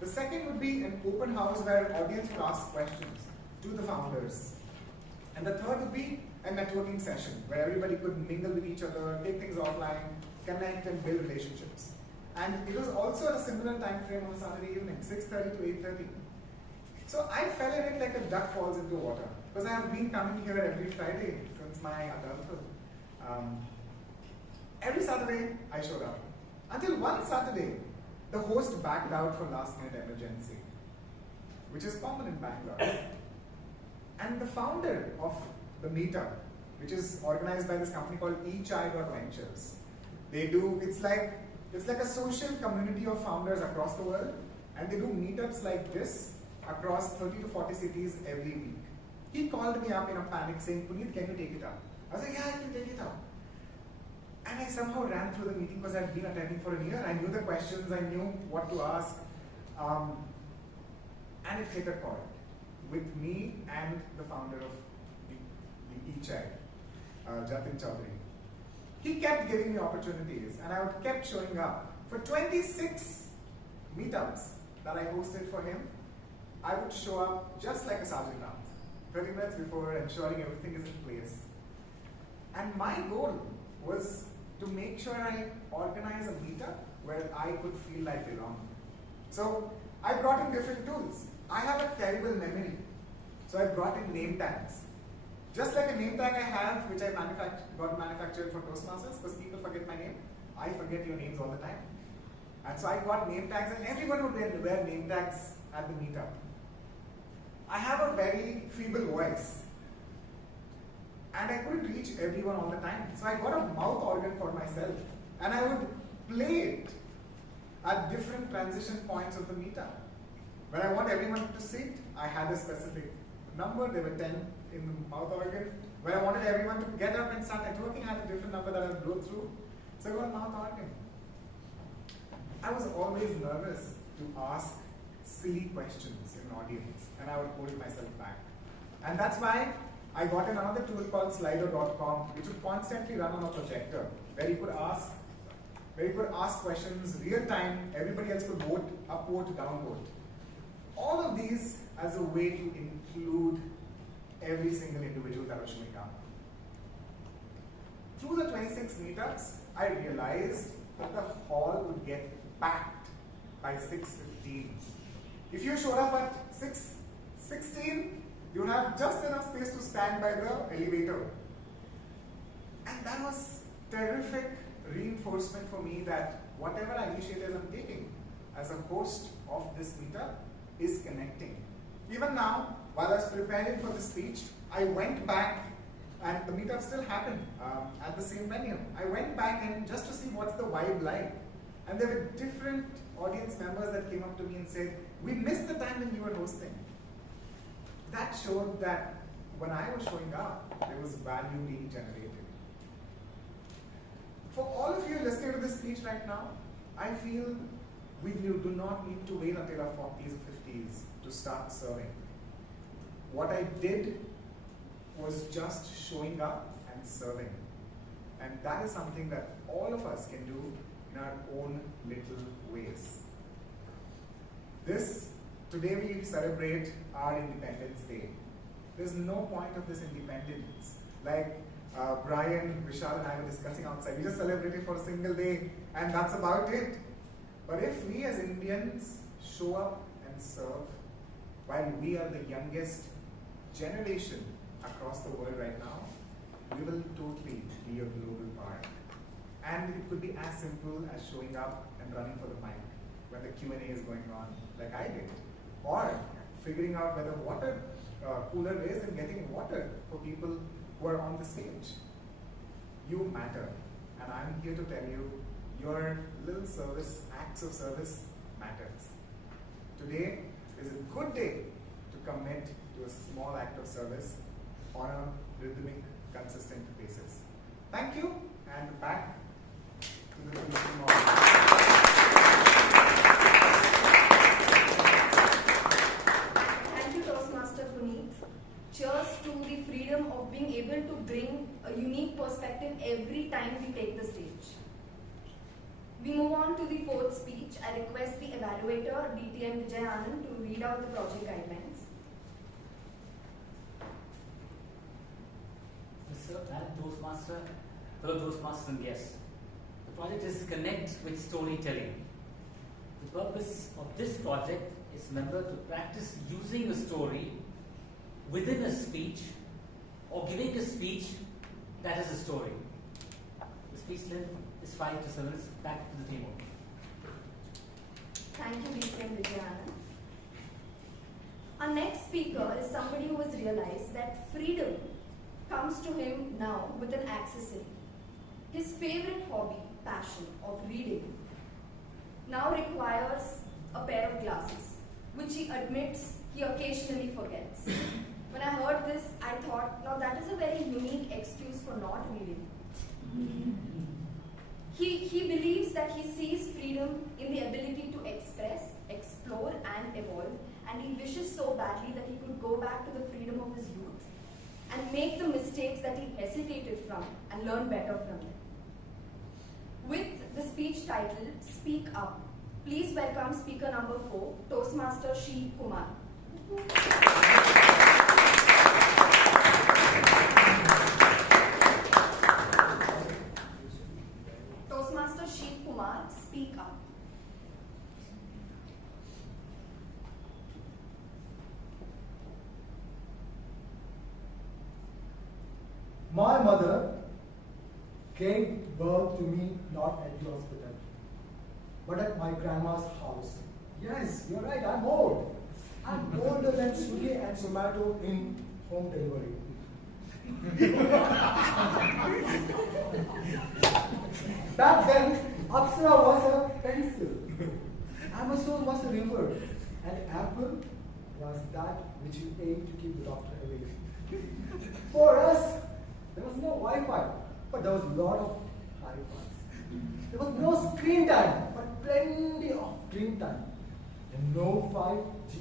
The second would be an open house where audience would ask questions to the founders. And the third would be a networking session where everybody could mingle with each other, take things offline, connect and build relationships. And it was also at a similar time frame on a Saturday evening, 6:30 to 8:30. So I fell in it like a duck falls into water, because I have been coming here every Friday since my adulthood. Every Saturday I showed up. Until one Saturday, the host backed out for last minute emergency, which is common in Bangalore. And the founder of the meetup, which is organized by this company called eChai.ventures, it's like a social community of founders across the world, and they do meetups like this across 30 to 40 cities every week. He called me up in a panic saying, Puneeth, can you take it up? I was like, yeah, I can take it up. And I somehow ran through the meeting because I'd been attending for a year. I knew the questions, I knew what to ask. And it hit a chord with me and the founder of the eChai, Jatin. He kept giving me opportunities, and I kept showing up. For 26 meetups that I hosted for him, I would show up just like a sergeant arms, 30 minutes before, ensuring everything is in place. And my goal was to make sure I organize a meetup where I could feel I belong. So I brought in different tools. I have a terrible memory, so I brought in name tags. Just like a name tag I have, which I got manufactured for Toastmasters, because people forget my name. I forget your names all the time. And so I got name tags, and everyone would wear name tags at the meetup. I have a very feeble voice, and I couldn't reach everyone all the time. So I got a mouth organ for myself, and I would play it at different transition points of the meetup. When I want everyone to sit, I had a specific number. There were 10 in the mouth organ. When I wanted everyone to get up and start networking, I had a different number that I would blow through. So I got a mouth organ. I was always nervous to ask silly questions in an audience, and I would hold myself back. And that's why I got in another tool called Slido.com, which would constantly run on a projector, where you could ask questions real time. Everybody else could vote, upvote, downvote. All of these as a way to include every single individual that was showing up. Through the 26 meetups, I realized that the hall would get packed by 6:15. If you showed up at 6:16, you would have just enough space to stand by the elevator. And that was terrific reinforcement for me that whatever initiatives I'm taking as a host of this meetup is connecting. Even now, while I was preparing for the speech, I went back, and the meetup still happened at the same venue. I went back and just to see what's the vibe like. And there were different audience members that came up to me and said, we missed the time when you were hosting. That showed that when I was showing up, there was value being generated. For all of you listening to this speech right now, I feel we do not need to wait until our 40s or 50s to start serving. What I did was just showing up and serving. And that is something that all of us can do in our own little ways. Today we celebrate our Independence Day. There's no point of this independence. Like Brian, Vishal and I were discussing outside, we just celebrated for a single day and that's about it. But if we as Indians show up and serve, while we are the youngest generation across the world right now, we will totally be a global part. And it could be as simple as showing up and running for the mic when the Q&A is going on, like I did. Or figuring out where the water cooler is and getting water for people who are on the stage. You matter. And I'm here to tell you, your little service, acts of service matters. Today, is a good day to commit to a small act of service on a rhythmic, consistent basis. Thank you, and back to the teaching model. Thank you, Toastmaster Puneeth. Cheers to the freedom of being able to bring a unique perspective every time we take the stage. We move on to the fourth speech. I request the evaluator, DTM Vijayan, to read out the project guidelines. Mr. Madam Toastmaster, fellow Toastmasters and guests, the project is Connect with Storytelling. The purpose of this project is, remember, to practice using a story within a speech or giving a speech that is a story. The speech length is 5 to 7 minutes. Back to the table. Thank you, DTM Vijayan. Our next speaker is somebody who has realized that freedom comes to him now with an accessory. His favorite hobby, passion of reading, now requires a pair of glasses, which he admits he occasionally forgets. When I heard this, I thought, now that is a very unique excuse for not reading. He believes that he sees freedom in the ability to express, explore, and evolve, and he wishes so badly that he could go back to the freedom of his youth and make the mistakes that he hesitated from and learn better from them. With the speech title, Speak Up, please welcome speaker number 4, Toastmaster Sheeb Kumar. Toastmaster Sheeb Kumar, speak up. My mother gave birth to me not at the hospital, but at my grandma's house. Yes, you're right, I'm old. I'm older than Swiggy and Zomato in home delivery. Back then, Akthar was a pencil, Amazon was a river, and Apple was that which you ate to keep the doctor away. For us, there was no Wi-Fi, but there was a lot of Wi-Fi. There was no screen time, but plenty of dream time. And no 5G,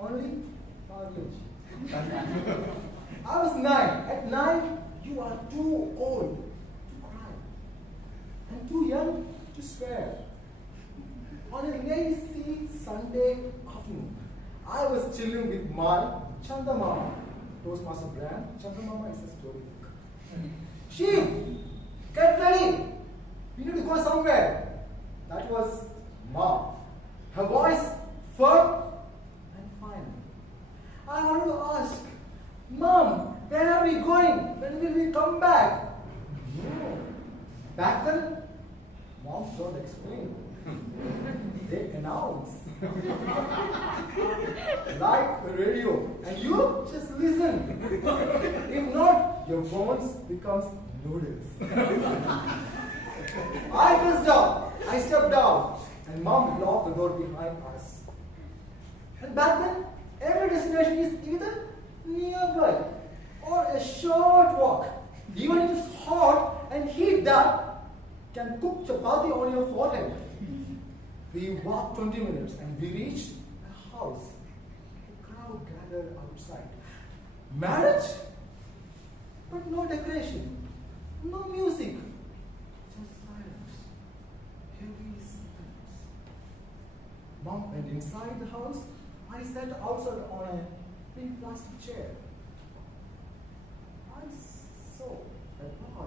only 4G. I was 9. At 9, you are too old to cry and too young to swear. On a lazy Sunday afternoon, I was chilling with my Chandamama, Toastmaster brand. Chandamama is a storybook. Sheeb, get ready. We need to go somewhere. That was Mom. Her voice firm and final. I wanted to ask, Mom, where are we going? When will we come back? No. Back then, moms don't explain. They announce. Like the radio. And you just listen. If not, your bones becomes noodles. I just down. I stepped down. And Mom locked the door behind us. And back then, every destination is either nearby or a short walk. Even if it's hot and heat that can cook chapati on your forehead. We walked 20 minutes and we reached a house. A crowd gathered outside. Marriage? But no decoration. No music. Just silence. Heavy silence. Mom went inside the house. I sat outside on a big plastic chair. I saw a boy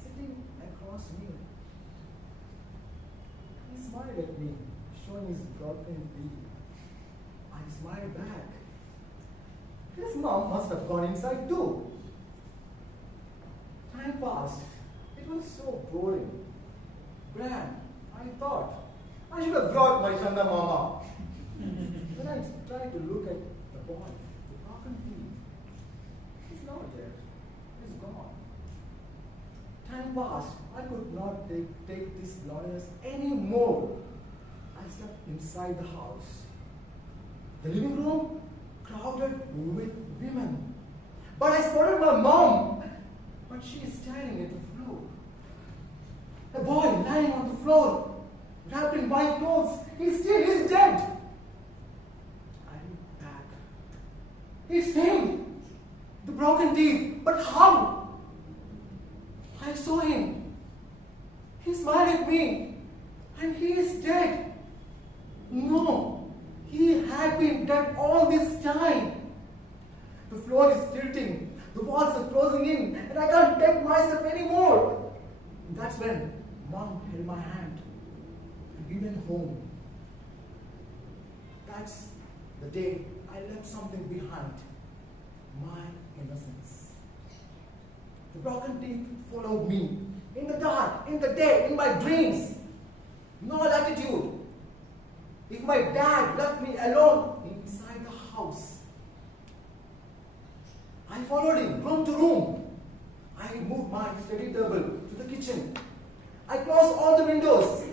sitting across me. He smiled at me, showing his broken teeth. I smiled back. His mom must have gone inside too. Time passed. It was so boring. Grand, I thought. I should have brought my Chanda Mama. Then I tried to look at the boy, the broken teeth. He's not there. He's gone. Time passed. I could not take this loneliness anymore. I stepped inside the house. The living room crowded with women. But I spotted my mom, but she is staring at the floor. A boy lying on the floor, wrapped in white clothes. He's dead. I look back. It's him. The broken teeth. But how? I saw him. He smiled at me. And he is dead. No. He had been dead all this time. The floor is tilting. The walls are closing in. And I can't take myself anymore. And that's when Mom held my hand. We went home. That's the day I left something behind. My innocence. The broken teeth followed me. In the dark, in the day, in my dreams. No latitude. If my dad left me alone inside the house, I followed him room to room. I moved my study table to the kitchen. I closed all the windows.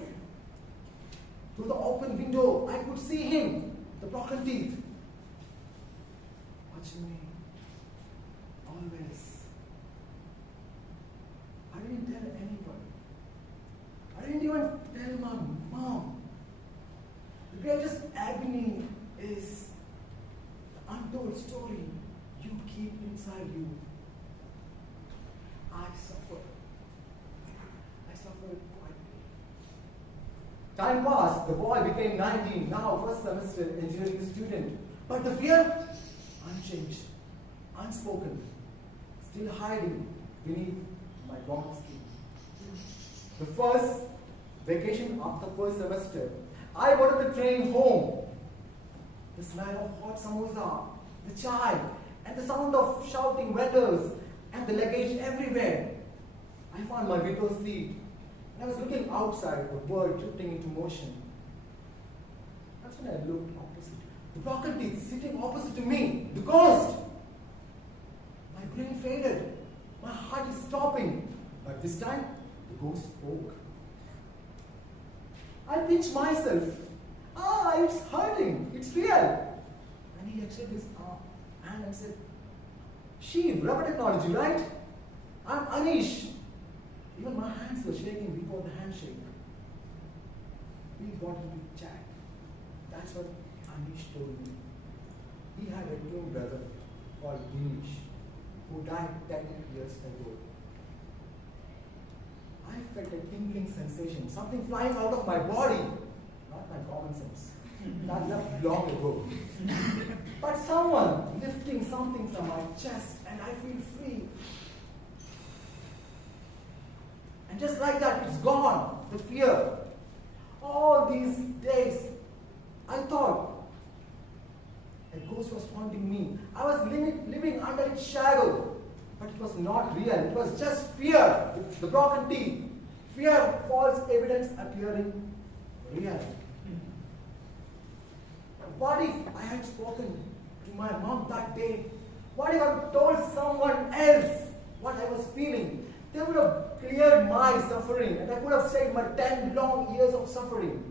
Through the open window, I could see him, the broken teeth, watching me. Always. I didn't tell anybody. I didn't even tell my mom. The greatest agony is the untold story you keep inside you. I suffered. I suffered quietly. Time passed. The boy became 19, now first semester engineering student. But the fear, unchanged, unspoken, still hiding beneath my warm skin. The first vacation after first semester, I boarded the train home. The smell of hot samosa, the chai, and the sound of shouting vendors, and the luggage everywhere. I found my window seat, and I was looking outside, the world drifting into motion. That's when I looked opposite. The broken teeth sitting opposite to me, the ghost. My brain faded. My heart is stopping. But this time, the ghost spoke. I pinched myself. It's hurting. It's real. And he extended his hand and said, Sheeb, rubber technology, right? I'm Anish. Even my hands were shaking before the handshake. We got into chat. That's what Anish told me. He had a twin brother called Dinesh, who died 10 years ago. I felt a tingling sensation, something flying out of my body. Not my common sense. That left long ago. But someone lifting something from my chest, and I feel free. And just like that, it's gone, the fear. All these days, I thought a ghost was haunting me. I was living under its shadow. But it was not real. It was just fear. The broken teeth. Fear, false evidence appearing real. What if I had spoken to my mom that day? What if I had told someone else what I was feeling? They would have cleared my suffering, and I could have saved my 10 long years of suffering.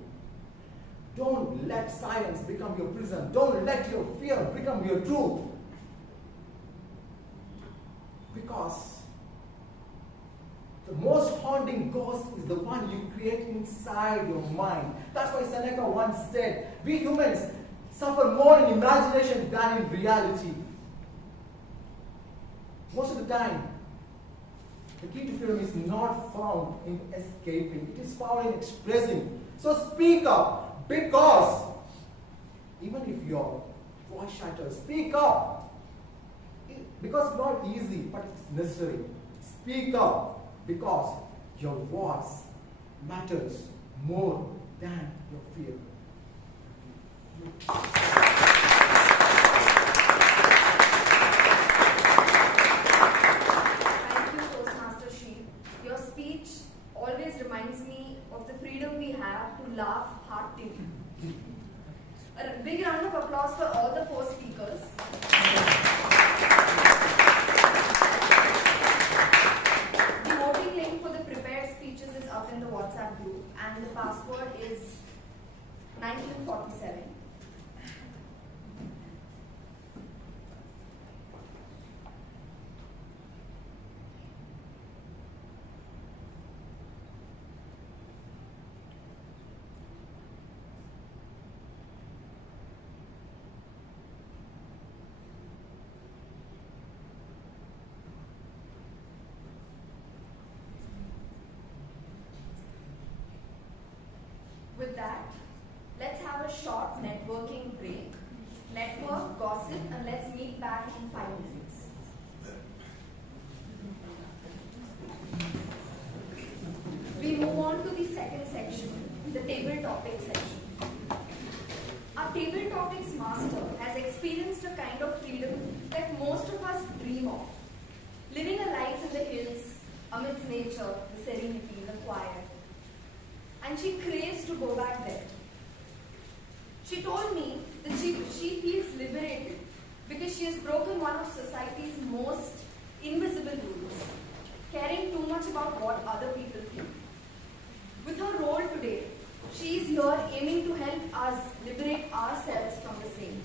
Don't let silence become your prison. Don't let your fear become your truth. Because the most haunting ghost is the one you create inside your mind. That's why Seneca once said, we humans suffer more in imagination than in reality. Most of the time, the key to freedom is not found in escaping. It is found in expressing. So speak up, because even if your voice shatters, speak up. Because it's not easy, but it's necessary. Speak up, because your voice matters more than your fear. Thank you, Toastmaster Sheeb. Your speech always reminds me of the freedom we have to laugh heartily. A big round of applause for all the 4 speakers. The voting link for the prepared speeches is up in the WhatsApp group, and the password is 1947. With that, let's have a short networking break. Network, gossip, and let's meet back in 5 minutes. We move on to the second section, the table topic section. Our table topics master has experienced a kind of freedom that most of us dream of. Living a life in the hills, amidst nature, the serenity, the quiet. And she craves to go back there. She told me that she feels liberated because she has broken one of society's most invisible rules, caring too much about what other people think. With her role today, she is here aiming to help us liberate ourselves from the same.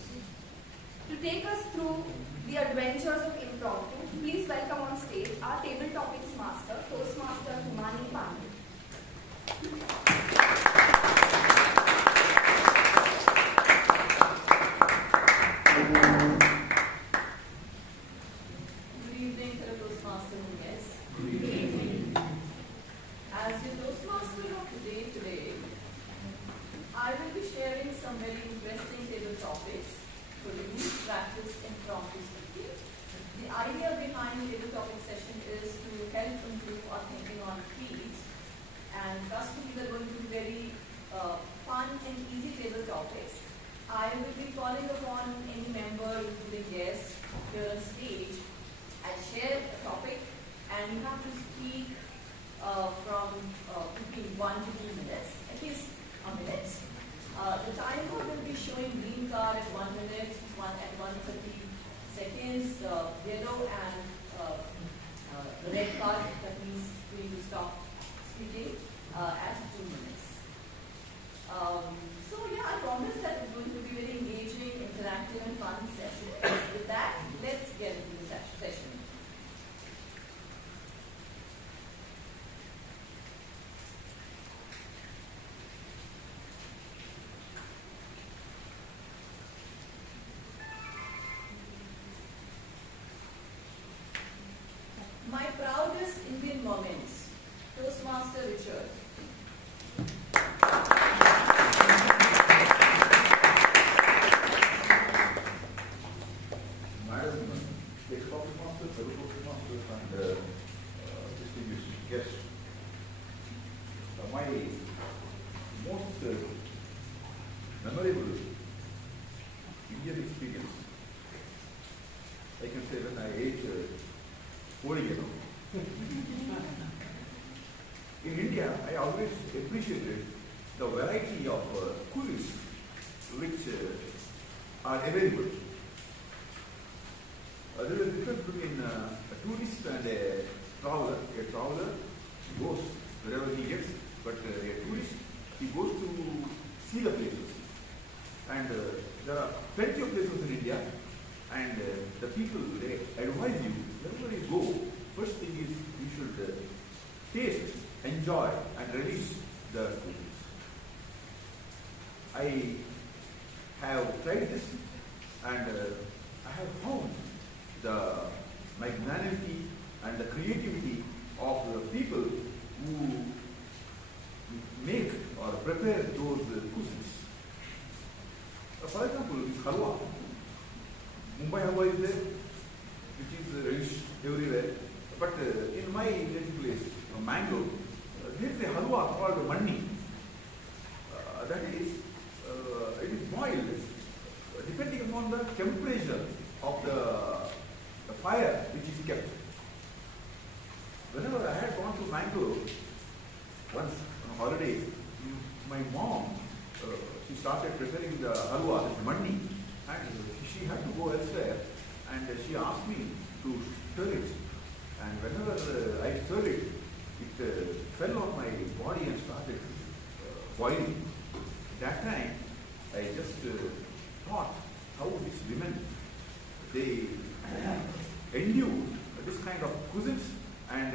To take us through the adventures of Impromptu, please welcome on stage our table topics master, Toastmaster Himani Pandey. Good evening, fellow Toastmasters and guests. Good evening. As your Toastmaster of today, I will be sharing some very interesting table topics for you to practice impromptu speaking. The idea behind the table topic session is to help improve our thinking on feet, and thus these are going to be very fun and easy table topics. I will be calling upon any member, including guests, here on stage, and share a topic, and you have to speak from between 1 to 2 minutes, at least a minute. The timer will be showing green card at 1 minute, at 130 seconds, yellow and the red card, that means we need to stop speaking at 2 minutes. So yeah, I promise that it's going to be very engaging, interactive and fun session. With that, let's get into the session. My proudest Indian moments, Toastmaster Richard. Madam, ex-Toastmaster, fellow Toastmasters and distinguished guests, my most memorable Indian experience, I can say when I ate Original. In India, I always appreciated the variety of cuisines which are available. There is a difference between a tourist and a traveler. A traveler goes wherever he gets, but a tourist, he goes to see the places. And there are plenty of places in India, and the people, they advise you, wherever you go, first thing is you should taste, enjoy and relish the cuisines. I have tried this, and I have found the magnanimity and the creativity of the people who make or prepare those cuisines. For example, this halwa. Mumbai halwa is there, which is relished everywhere. But in my native place, Bangalore, there is a halwa called manni. That is, it is boiled depending upon the temperature of the fire which is kept. Whenever I had gone to Bangalore once on holidays, my mom, she started preparing the halwa, the manni, and she had to go elsewhere, and she asked me to stir it. And whenever I stirred it, it fell on my body and started boiling. At that time, I just thought how these women, they endure this kind of cuisines and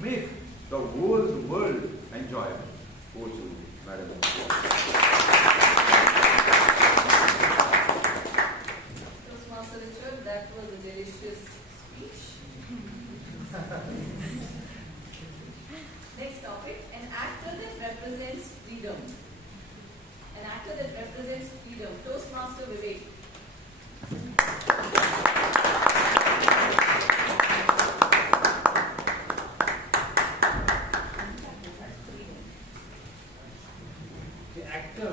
make the whole world enjoyable. Over to you, Madam. Toastmaster Richard, that was a delicious speech. Next topic, an actor that represents freedom. an actor that represents freedom, Toastmaster Vivek. The actor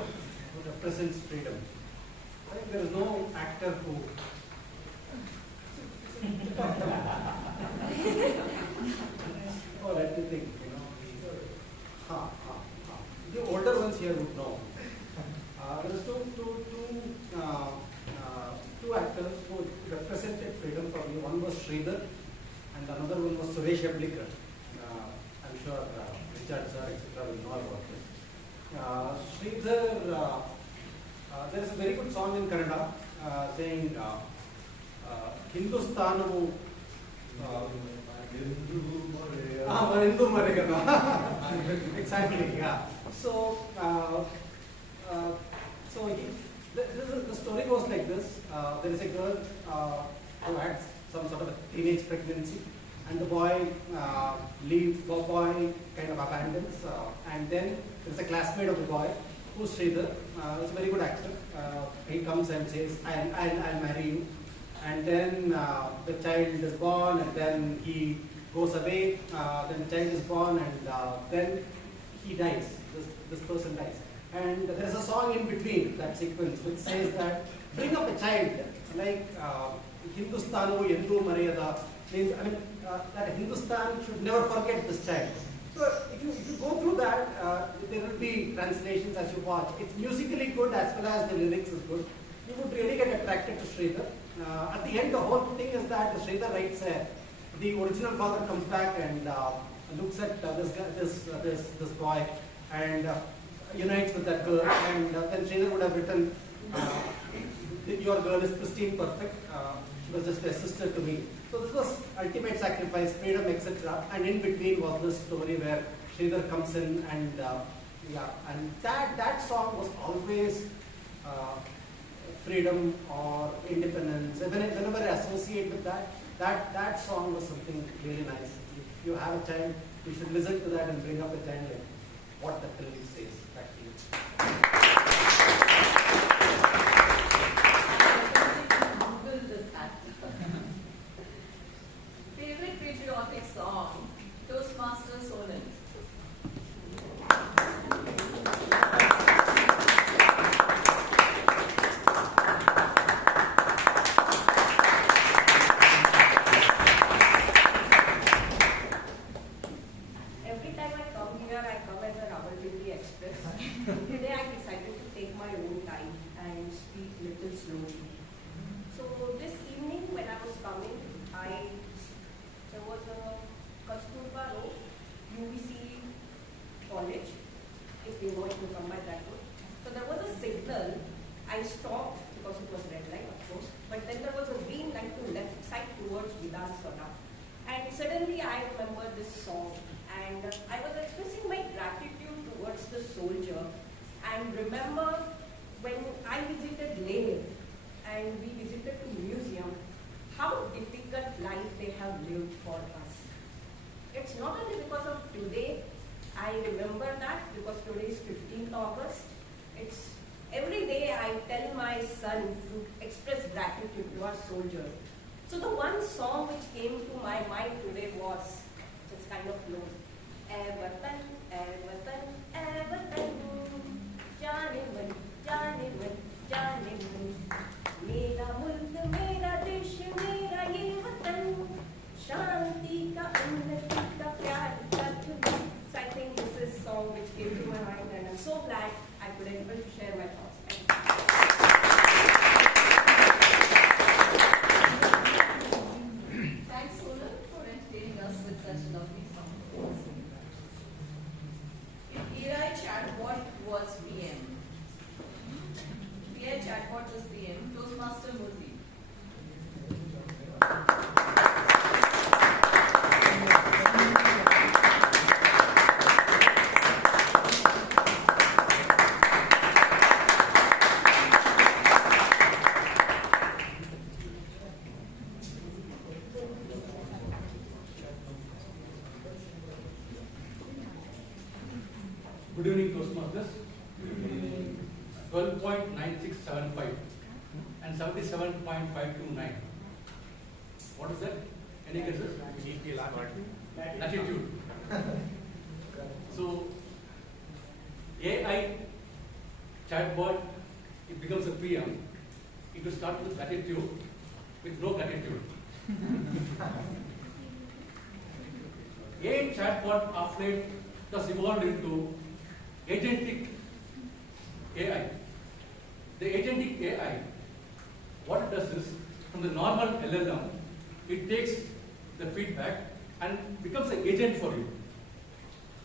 who represents freedom. I think there is no actor who oh, let me think, the older ones here would know. There is two actors who represented freedom for me. One was Sridhar and another one was Suresh Eblikar. I'm sure Richard sir, etc. will know about this. Sridhar, there is a very good song in Kannada saying Hindustanu exactly, yeah. So, the story goes like this. There is a girl who had some sort of a teenage pregnancy, and the boy kind of abandons, and then there is a classmate of the boy who's Sridhar. He's a very good actor. He comes and says, I'll marry you. And then the child is born, and then he goes away, then the child is born, and then he dies, this person dies. And there's a song in between that sequence which says that, bring up a child, like Hindustanu Yendu Maryada, means, that Hindustan should never forget this child. So if you go through that, there will be translations as you watch. It's musically good as well as the lyrics is good. You would really get attracted to Sridhar. At the end, the whole thing is that Sridhar writes, the original father comes back and looks at this boy and unites with that girl, and then Sridhar would have written, your girl is pristine, perfect, she was just a sister to me. So this was ultimate sacrifice, freedom, etc. And in between was this story where Sridhar comes in, and and that song was always freedom or independence. Whenever I associate with that song was something really nice. If you have a child, you should listen to that and bring up a child like what the lyric says. Back to you. Favorite patriotic song, Toastmaster Sonal. Every time I come here, I come as a Rawalpindi Express. Today I decided to take my own time and speak little slowly. So this evening when I was coming, there was a Kasturba Road, UBC college, if you know it, you come by that road. So there was a signal. I stopped because it was red light, of course, but then there was a green light to left side towards Vijayan. And suddenly I remembered this song, and I was expressing my gratitude towards the soldier. And remember when I visited Leh and we visited the museum, how difficult life they have lived for us. It's not only because of today, I remember that because today is 15th August. It's every day I tell my son to express gratitude to our soldiers. So the one song which came to my mind today was, it's kind of low. Vatan, Vatan, Vatan, Jaane Man, Jaane Man, Jaane Man. Mera mulk, mera desh, mera ye vatan, shanti ka, unnati ka, pyar ka dhun. So I think this is a song which came to my mind, and I'm so glad I could able to share my thoughts. Thanks, Sonal, for entertaining us with such lovely songs. If AI chatbot was PM, AI chatbot was PM, Toastmaster Murli. Good evening, Toastmasters. Good evening. 12.9675 and 77.529. What is that? Any guesses? Latitude. So, AI chatbot, it becomes a PM. It will start with latitude, with no gratitude. AI chatbot of late has evolved into agentic AI. The agentic AI, what it does is, from the normal LLM, it takes the feedback and becomes an agent for you.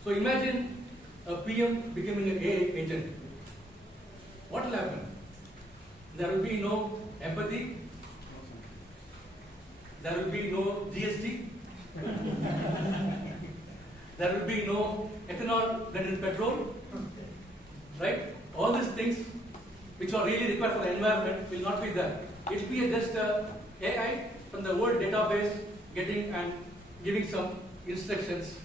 So imagine a PM becoming an AI agent. What will happen? There will be no empathy. There will be no GST. There will be no ethanol blended in petrol. Right? All these things which are really required for the environment will not be there. It will be just AI from the old database getting and giving some instructions.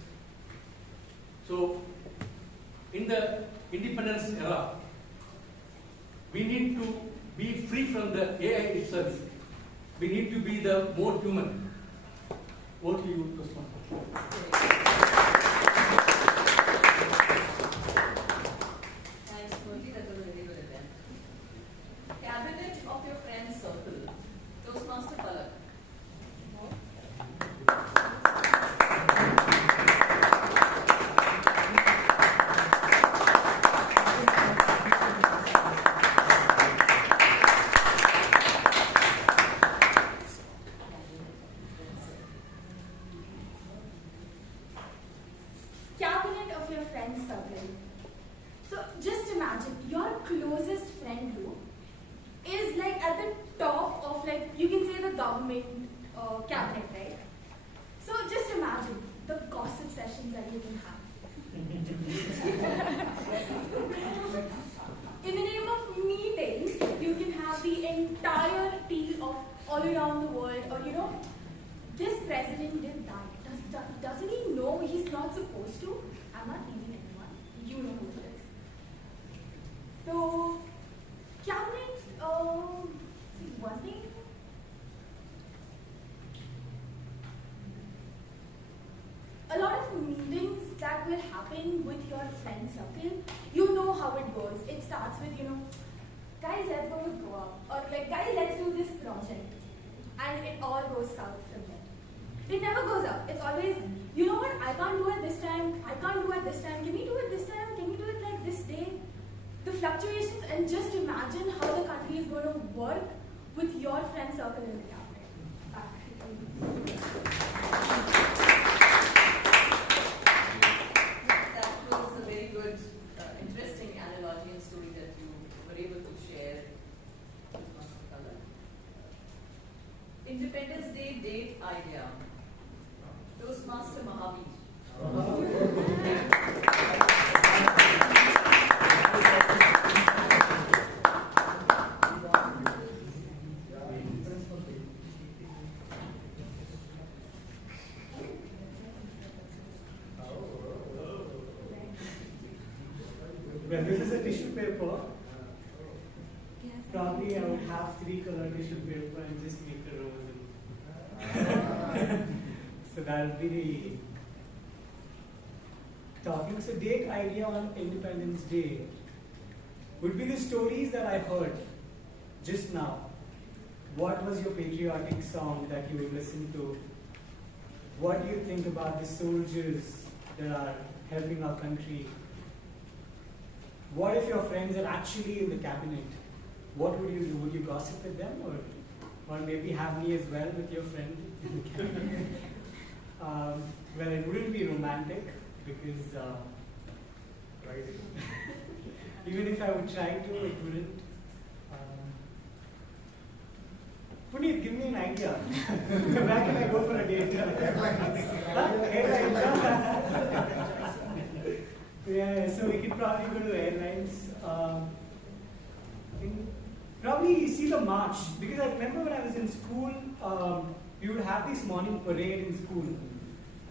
So, in the independence era, we need to be free from the AI itself. We need to be the more human. Over to you, Toastmaster. Thanks, Murli. That was a very good event. Cabinet of your friends circle. Toastmaster Palak. Cabinet of your friends circle. So just imagine your closest friend group is like at the top of, like, you can say the government cabinet, right? So just imagine the gossip sessions that you can have. In the name of meetings, you can have the entire team of all around the world, or this president did that. Doesn't he know he's not supposed to? I'm not leaving anyone. You know who it is. So, cabinet, one thing. A lot of meetings that will happen with your friend circle, you know how it goes. It starts with, guys, let's go up. Or like, guys, let's do this project. And it all goes south from there. It never goes up. It's always, you know what, I can't do it this time. I can't do it this time. Can we do it this time? Can we do it like this day? The fluctuations, and just imagine how the country is going to work with your friend circle in the cabinet. That was a very good, interesting analogy and story that you were able to share. Independence Day date idea. Toastmaster Mahaveer. Well, this is a tissue paper. Probably I would have 3 color tissue paper and just make a rose. So that would be the talking. So date idea on Independence Day would be the stories that I heard just now. What was your patriotic song that you would listen to? What do you think about the soldiers that are helping our country? What if your friends are actually in the cabinet? What would you do? Would you gossip with them, or maybe have me as well with your friend in the cabinet? Well, it wouldn't be romantic because even if I would try to, it wouldn't. Puneeth, give me an idea. Where can I go for a date? Yeah, so we could probably go to airlines. Probably see the march, because I remember when I was in school, we would have this morning parade in school,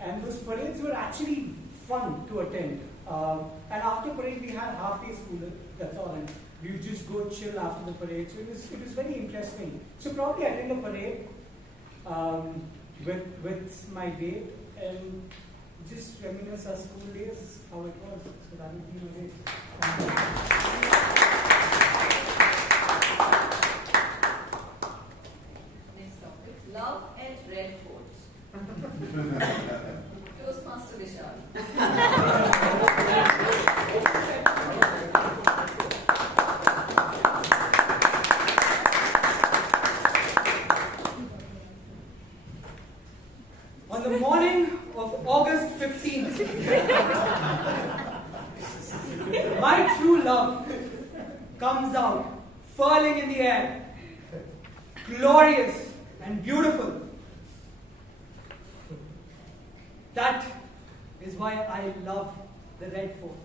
and those parades were actually fun to attend. And after parade, we had half-day school. That's all. And you just go chill after the parade. So it was very interesting. So probably attend a parade with my babe and just reminisce our school days, how it was. So that would be my day. Next topic, love at Red Forts. Toastmaster Vishal. On the morning of August 15th, my true love comes out, furling in the air, glorious and beautiful. That is why I love the Red Fort.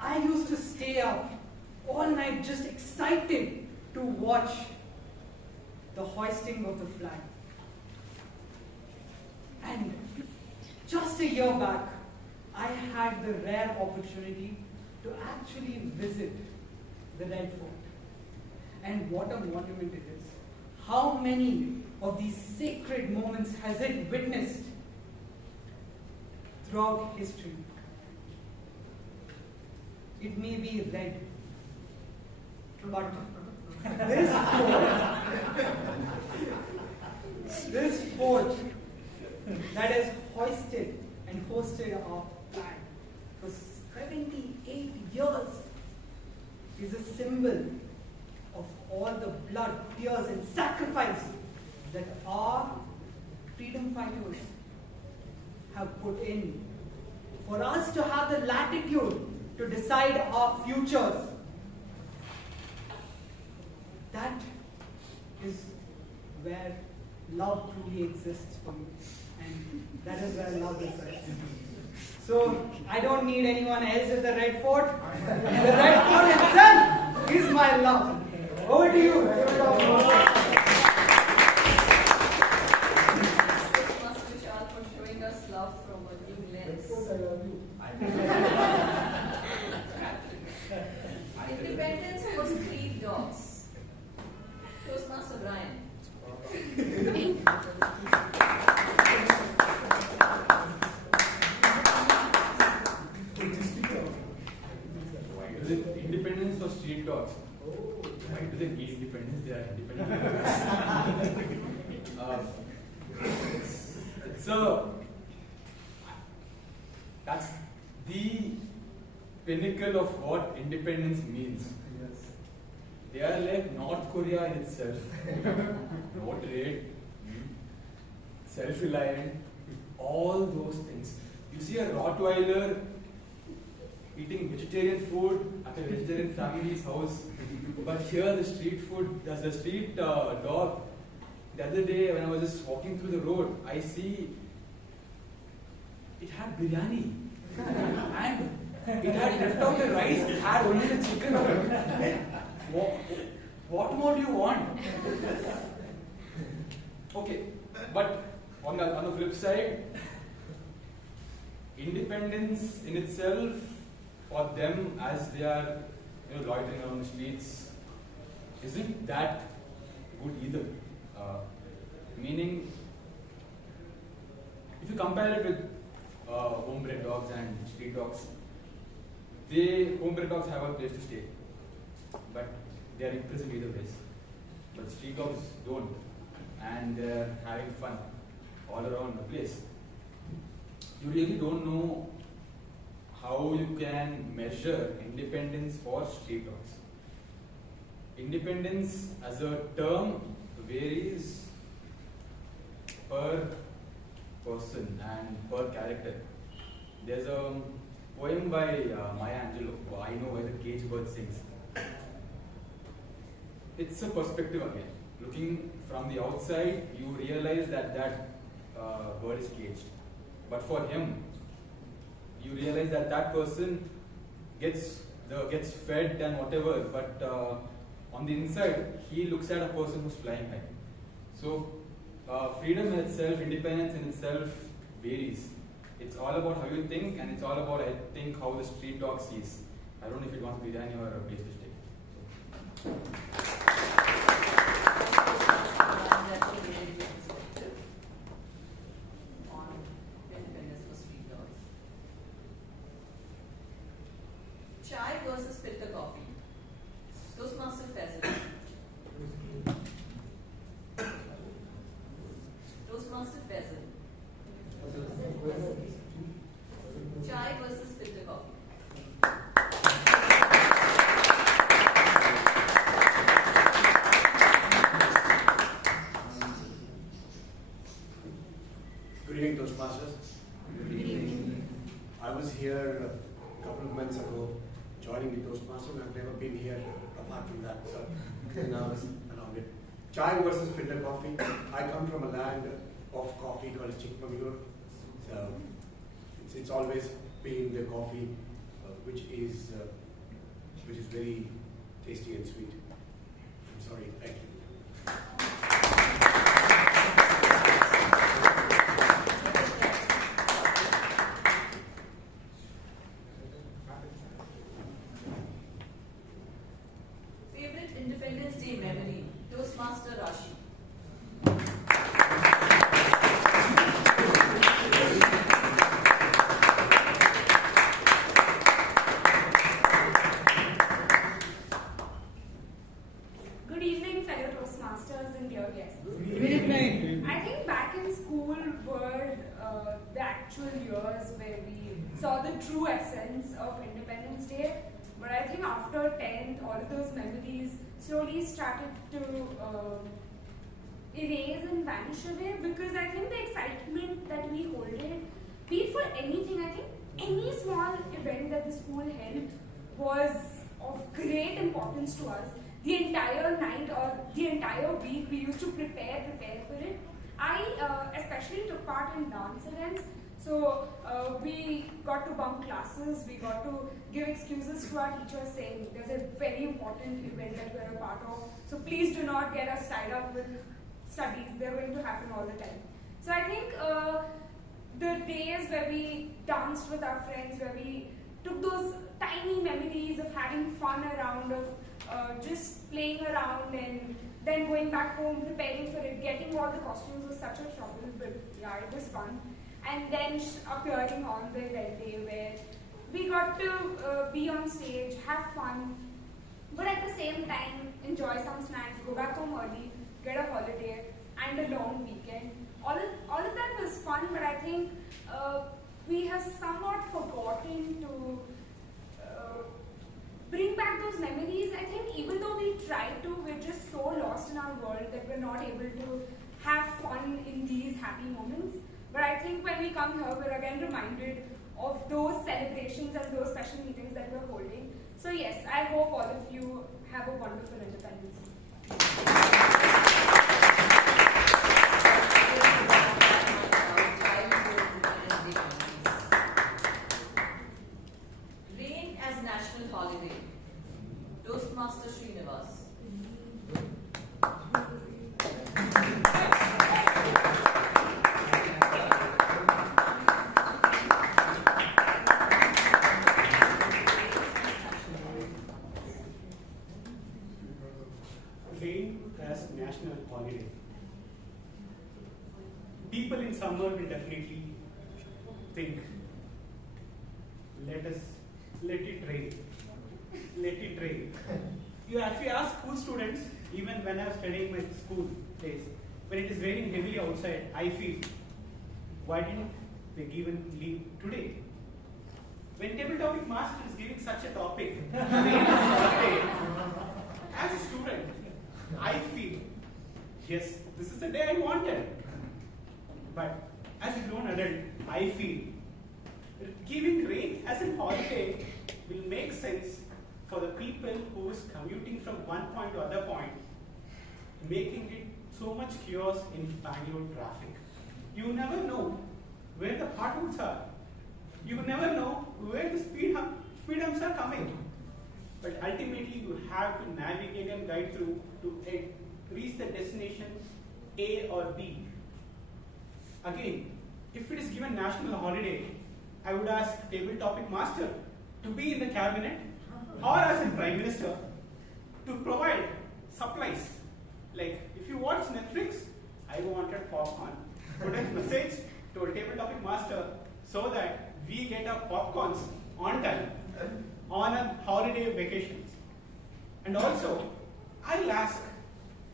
I used to stay up all night just excited to watch the hoisting of the flag. And just a year back, I had the rare opportunity to actually visit the Red Fort. And what a monument it is. How many of these sacred moments has it witnessed throughout history? It may be red, but this fort that is hoisted and hosted our flag for 78 years is a symbol of all the blood, tears and sacrifice that our freedom fighters have put in for us to have the latitude to decide our futures. That is where love truly exists for me. And that is where love is. So I don't need anyone else at the Red Fort. The Red Fort itself is my love. Over to you. Toastmaster Vishal for showing us love from a new lens. I love you. Independence for street dogs. Toastmaster Brian. Independence for street dogs. Why do they need independence? They are independent. That's the pinnacle of what independence means. They are like North Korea in itself. No trade, self-reliant, all those things. You see a Rottweiler eating vegetarian food at a vegetarian family's house, but here the street dog. The other day when I was just walking through the road, I see it had biryani and it had left out the rice, it had only the chicken on it. What more do you want? Okay, but on the flip side, independence in itself for them as they are loitering around the streets isn't that good either. Meaning, if you compare it with home-bred dogs and street dogs, home-bred dogs have a place to stay, but they are imprisoned either ways. But street dogs don't, and they're having fun all around the place. You really don't know how you can measure independence for street dogs. Independence as a term varies per person and per character. There's a poem by Maya Angelou, I Know Why the Caged Bird Sings. It's a perspective again. Looking from the outside, you realize that bird is caged. But for him, you realize that person gets fed and whatever, but on the inside, he looks at a person who's flying high. So freedom in itself, independence in itself varies. It's all about how you think, and it's all about, I think, how the street dog sees. I don't know if it wants Vijayan or a place to stay. That's a really good perspective on independence for street dogs. Chai versus filter coffee. Toastmaster Faisal. Toastmaster Faisal. Chai versus filter coffee. Good evening, Toastmasters. Good evening. I was here a couple of months ago joining the Toastmasters, and I've never been here apart from that, so I'm nervous around it. Chai versus filter coffee. I come from a land of coffee called Bangalore, so it's always been the coffee which is very tasty and sweet. I'm sorry, thank you. Favorite Independence Day memory, Toastmaster Rashi. Good evening, fellow Toastmasters and dear guests. Good evening. I think back in school were the actual years where we saw the true essence of Independence Day. But I think after 10th, all of those memories slowly started to erase and vanish away, because I think the excitement that we hold it, be it for anything, I think any small event that the school held was of great importance to us. The entire night or the entire week we used to prepare for it. I especially took part in dance events. So we got to bunk classes, we got to give excuses to our teachers saying there's a very important event that we're a part of. So please do not get us tied up with studies, they're going to happen all the time. So I think the days where we danced with our friends, where we took those tiny memories of having fun around, of just playing around and then going back home, preparing for it, getting all the costumes was such a trouble, but yeah, it was fun. And then appearing on the event day where we got to be on stage, have fun, but at the same time enjoy some snacks, go back home early, get a holiday and a long weekend. All of that was fun, but I think we have somewhat forgotten to bring back those memories. I think even though we try to, we're just so lost in our world that we're not able to have fun in these happy moments. But I think when we come here, we're again reminded of those celebrations and those special meetings that we're holding. So yes, I hope all of you have a wonderful Independence Day. Rain as national holiday. Toastmaster Srinivas. Rain as national holiday. People in summer will definitely think, let it rain. Let it rain. If you ask school students, even when I was studying my school days, when it is raining heavily outside, I feel, why didn't they give leave today? When table topic master is giving such a topic, rain as a holiday, as a student, I feel, yes, this is the day I wanted. But as a grown adult, I feel giving rain as a holiday will make sense for the people who is commuting from one point to other point, making it so much chaos in Bangalore traffic. You never know where the potholes are. You never know where the speed humps are coming. But ultimately, you have to navigate and guide through to reach the destination A or B. Again, if it is given national holiday, I would ask table topic master to be in the cabinet or as a Prime Minister to provide supplies. Like, if you watch Netflix, I wanted popcorn. Put a message to a table topic master so that we get our popcorns on time on a holiday vacations. And also, I'll ask,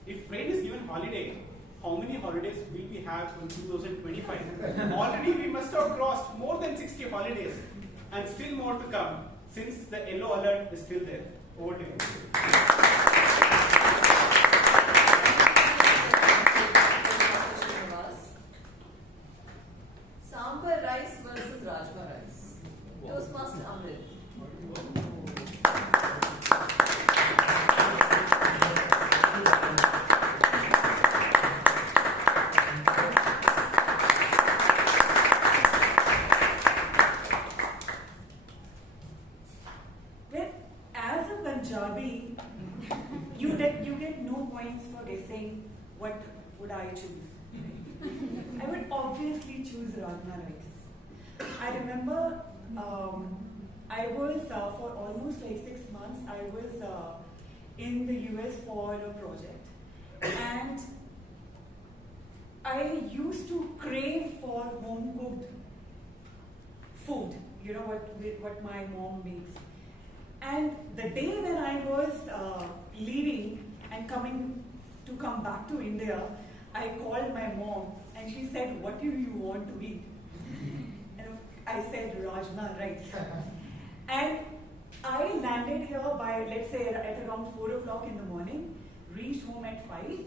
if rain is given holiday, how many holidays will we have in 2025? Already we must have crossed more than 60 holidays and still more to come since the yellow alert is still there. Over to you. Sambar rice versus Rajma rice. Toastmaster Amrit. Well, as a Punjabi, you get no points for guessing what would I choose. I would obviously choose Rajma rice. I remember I was, for almost like 6 months, I was in the US for a project. And I used to crave for home-cooked food, you know, what my mom makes. And the day when I was leaving and come back to India, I called my mom and she said, "What do you want to eat?" And I said, "Rajma rice." And I landed here by, let's say, at around 4 o'clock in the morning, reached home at 5,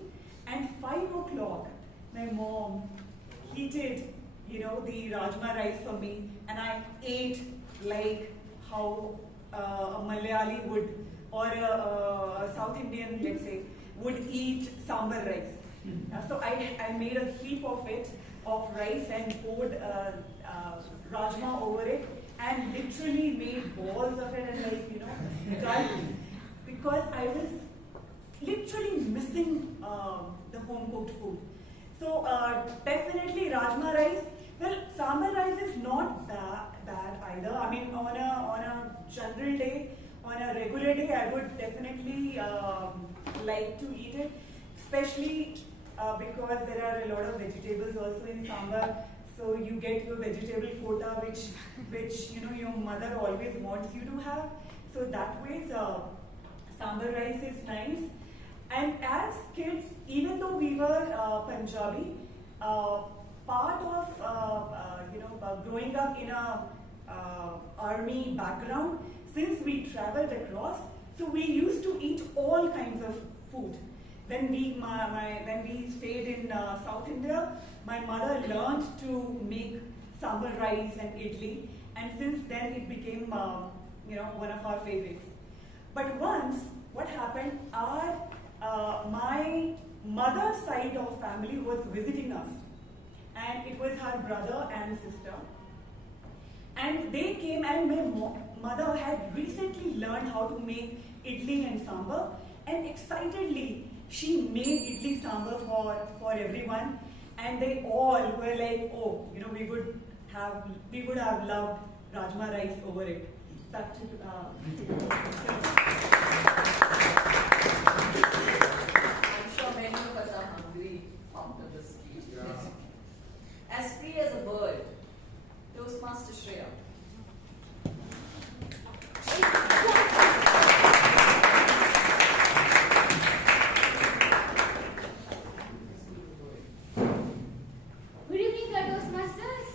and 5 o'clock, my mom heated, you know, the Rajma rice for me, and I ate like how a Malayali would, or a South Indian, let's say, would eat sambar rice. So I made a heap of it, of rice, and poured rajma over it, and literally made balls of it and, like, you know, gulped, because I was literally missing the home-cooked food. So definitely Rajma rice. Well, sambar rice is not bad either. I mean, on a general day, on a regular day, I would definitely like to eat it, especially because there are a lot of vegetables also in sambar. So you get your vegetable quota, which you know your mother always wants you to have. So that way, sambar rice is nice. And as kids, even though we were Punjabi, part of growing up in a army background, since we traveled across, so we used to eat all kinds of food. When we stayed in South India, my mother learned to make sambar rice and idli, and since then it became one of our favorites. But once, what happened? My mother's side of family was visiting us, and it was her brother and sister. And they came, and my mother had recently learned how to make idli and sambar, and excitedly she made idli sambar for everyone, and they all were like, "Oh, you know, we would have loved Rajma rice over it." Back to I'm sure many of us are hungry after this speech. Yeah. As free as a bird, Toastmaster Shreya. Good evening, Toastmasters.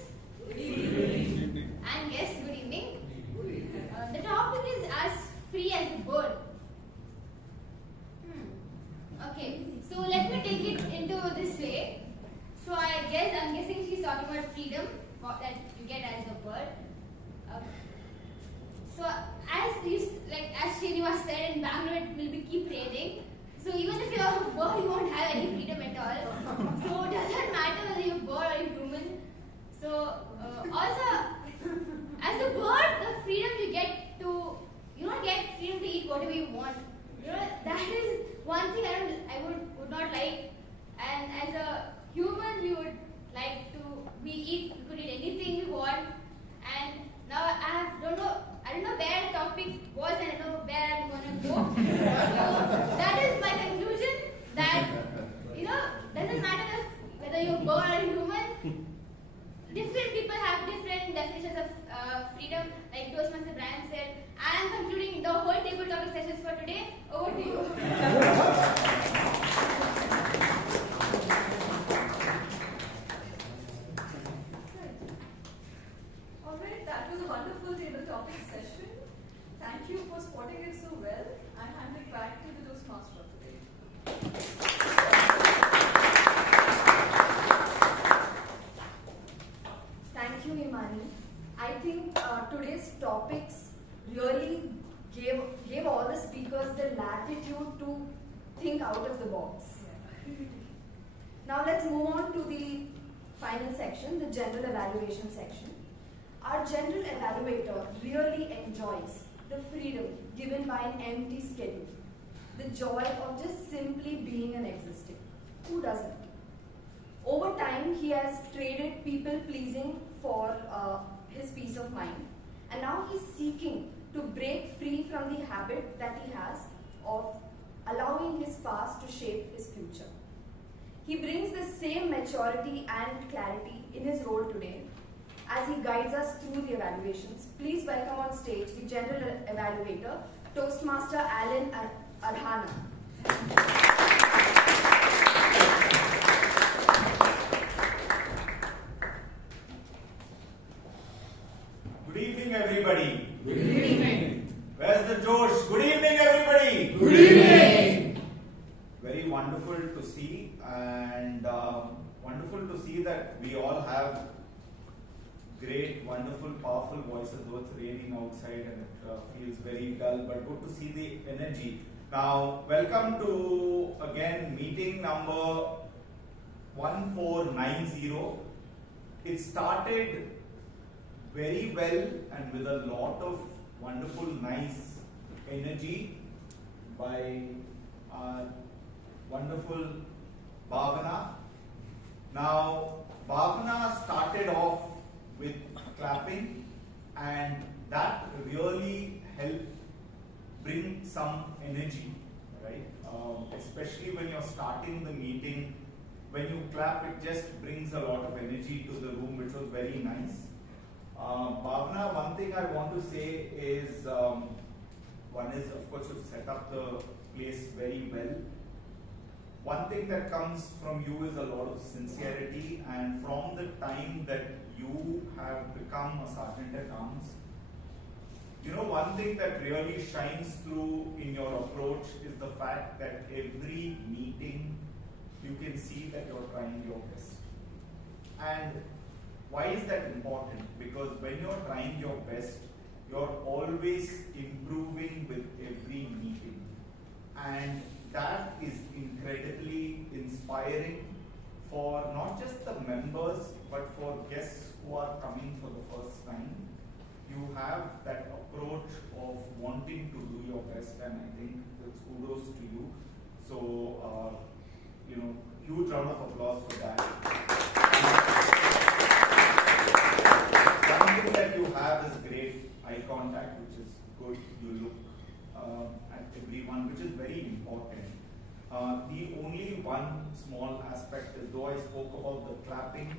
Good evening. And yes, good evening. The topic is as free as a bird. Okay, so let me take it into this way. So I'm guessing she's talking about freedom that you get as a bird. So as Srinivas said, in Bangalore it will keep raining. So even if you're a bird, you won't have any freedom at all. So it doesn't matter whether you're a bird or a human. So also, as a bird, the freedom you get to, you don't get freedom to eat whatever you want. You know, that is one thing I would not like. And as a human, we would like to, we could eat anything we want. And now I don't know where the topic was, and I don't know where over to you. Alright, that was a wonderful table topic session. Thank you for spotting it so well. I hand it back to the Toastmaster today. Thank you, Himani. I think today's topics really gave all the speakers the latitude to think out of the box. Now let's move on to the final section, the general evaluation section. Our general evaluator really enjoys the freedom given by an empty schedule, the joy of just simply being and existing. Who doesn't? Over time, he has traded people-pleasing for his peace of mind, and now he's seeking to break free from the habit that he has of allowing his past to shape his future. He brings the same maturity and clarity in his role today as he guides us through the evaluations. Please welcome on stage the General Evaluator, Toastmaster Alan Arhana. Good evening, everybody. Good evening. Where's the Josh? Good evening, everybody. Good evening. Very wonderful to see, and wonderful to see that we all have great, wonderful, powerful voices, though it's raining outside and it feels very dull, but good to see the energy. Now, welcome to, again, meeting number 1490. It started very well and with a lot of wonderful, nice energy by our wonderful Bhavana. Now, Bhavana started off with clapping, and that really helped bring some energy, right? Especially when you're starting the meeting, when you clap, it just brings a lot of energy to the room, which was very nice. Bhavana, one thing I want to say is, one is, of course, you've set up the place very well. One thing that comes from you is a lot of sincerity, and from the time that you have become a Sergeant at Arms, you know, one thing that really shines through in your approach is the fact that every meeting you can see that you're trying your best. And why is that important? Because when you're trying your best, you're always improving with every meeting. And that is incredibly inspiring for not just the members, but for guests who are coming for the first time. You have that approach of wanting to do your best, and I think it's kudos to you. So, you know, huge round of applause for that. One thing that you have is great eye contact, which is good. You look at everyone, which is very important. The only one small aspect is, though I spoke about the clapping,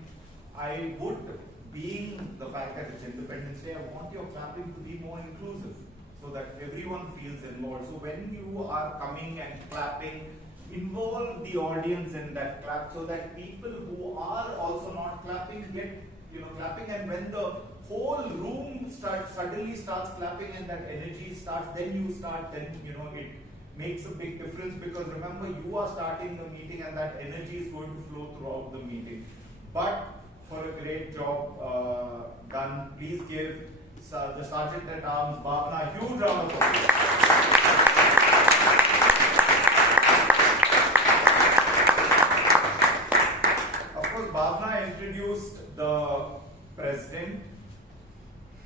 I would, being the fact that it's Independence Day, I want your clapping to be more inclusive so that everyone feels involved. So when you are coming and clapping, involve the audience in that clap so that people who are also not clapping get, you know, clapping, and when the whole room suddenly starts clapping and that energy starts, then you start, then, you know, it makes a big difference, because remember, you are starting the meeting and that energy is going to flow throughout the meeting. But for a great job done, please give the Sergeant at Arms, Bhavana, a huge round of applause. Of course, Bhavana introduced the President,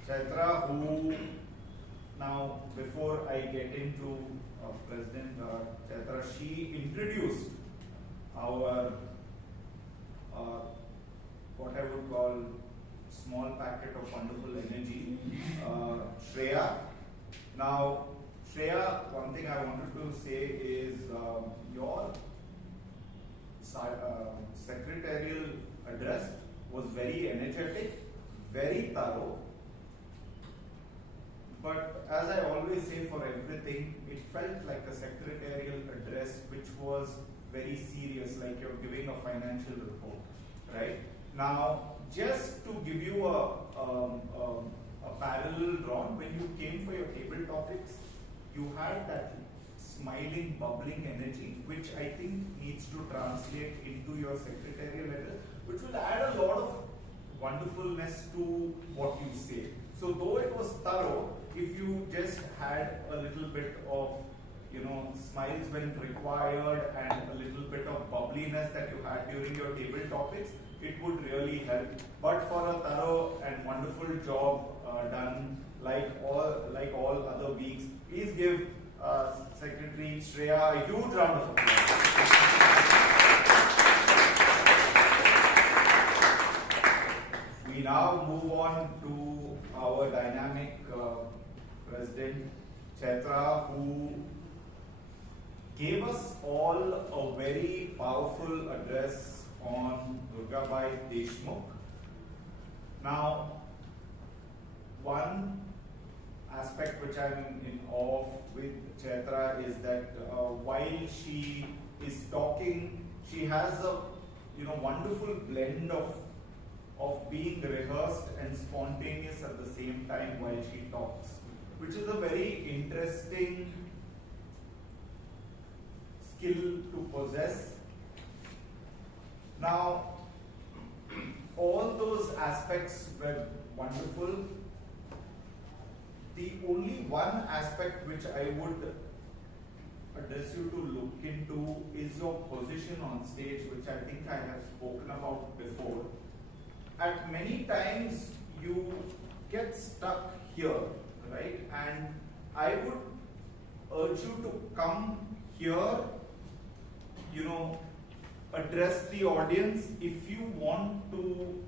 Chaitra, who now, before I get into President Chaitra, she introduced our what I would call small packet of wonderful energy, Shreya. Now, Shreya, one thing I wanted to say is your secretarial address was very energetic, very thorough. But as I always say for everything, it felt like a secretarial address which was very serious, like you're giving a financial report, right? Now, just to give you a parallel drawn, when you came for your table topics, you had that smiling, bubbling energy, which I think needs to translate into your secretarial address, which will add a lot of wonderfulness to what you say. So though it was thorough, if you just had a little bit of, smiles when required and a little bit of bubbliness that you had during your table topics, it would really help. But for a thorough and wonderful job done, like all other weeks, please give Secretary Shreya a huge round of applause. We now move on to our dynamic President Chaitra, who gave us all a very powerful address on Durgabai Deshmukh. Now, one aspect which I'm in awe of with Chaitra is that while she is talking, she has a wonderful blend of being rehearsed and spontaneous at the same time while she talks, which is a very interesting skill to possess. Now, all those aspects were wonderful. The only one aspect which I would address you to look into is your position on stage, which I think I have spoken about before. At many times you get stuck here, right? And I would urge you to come here, address the audience. If you want to,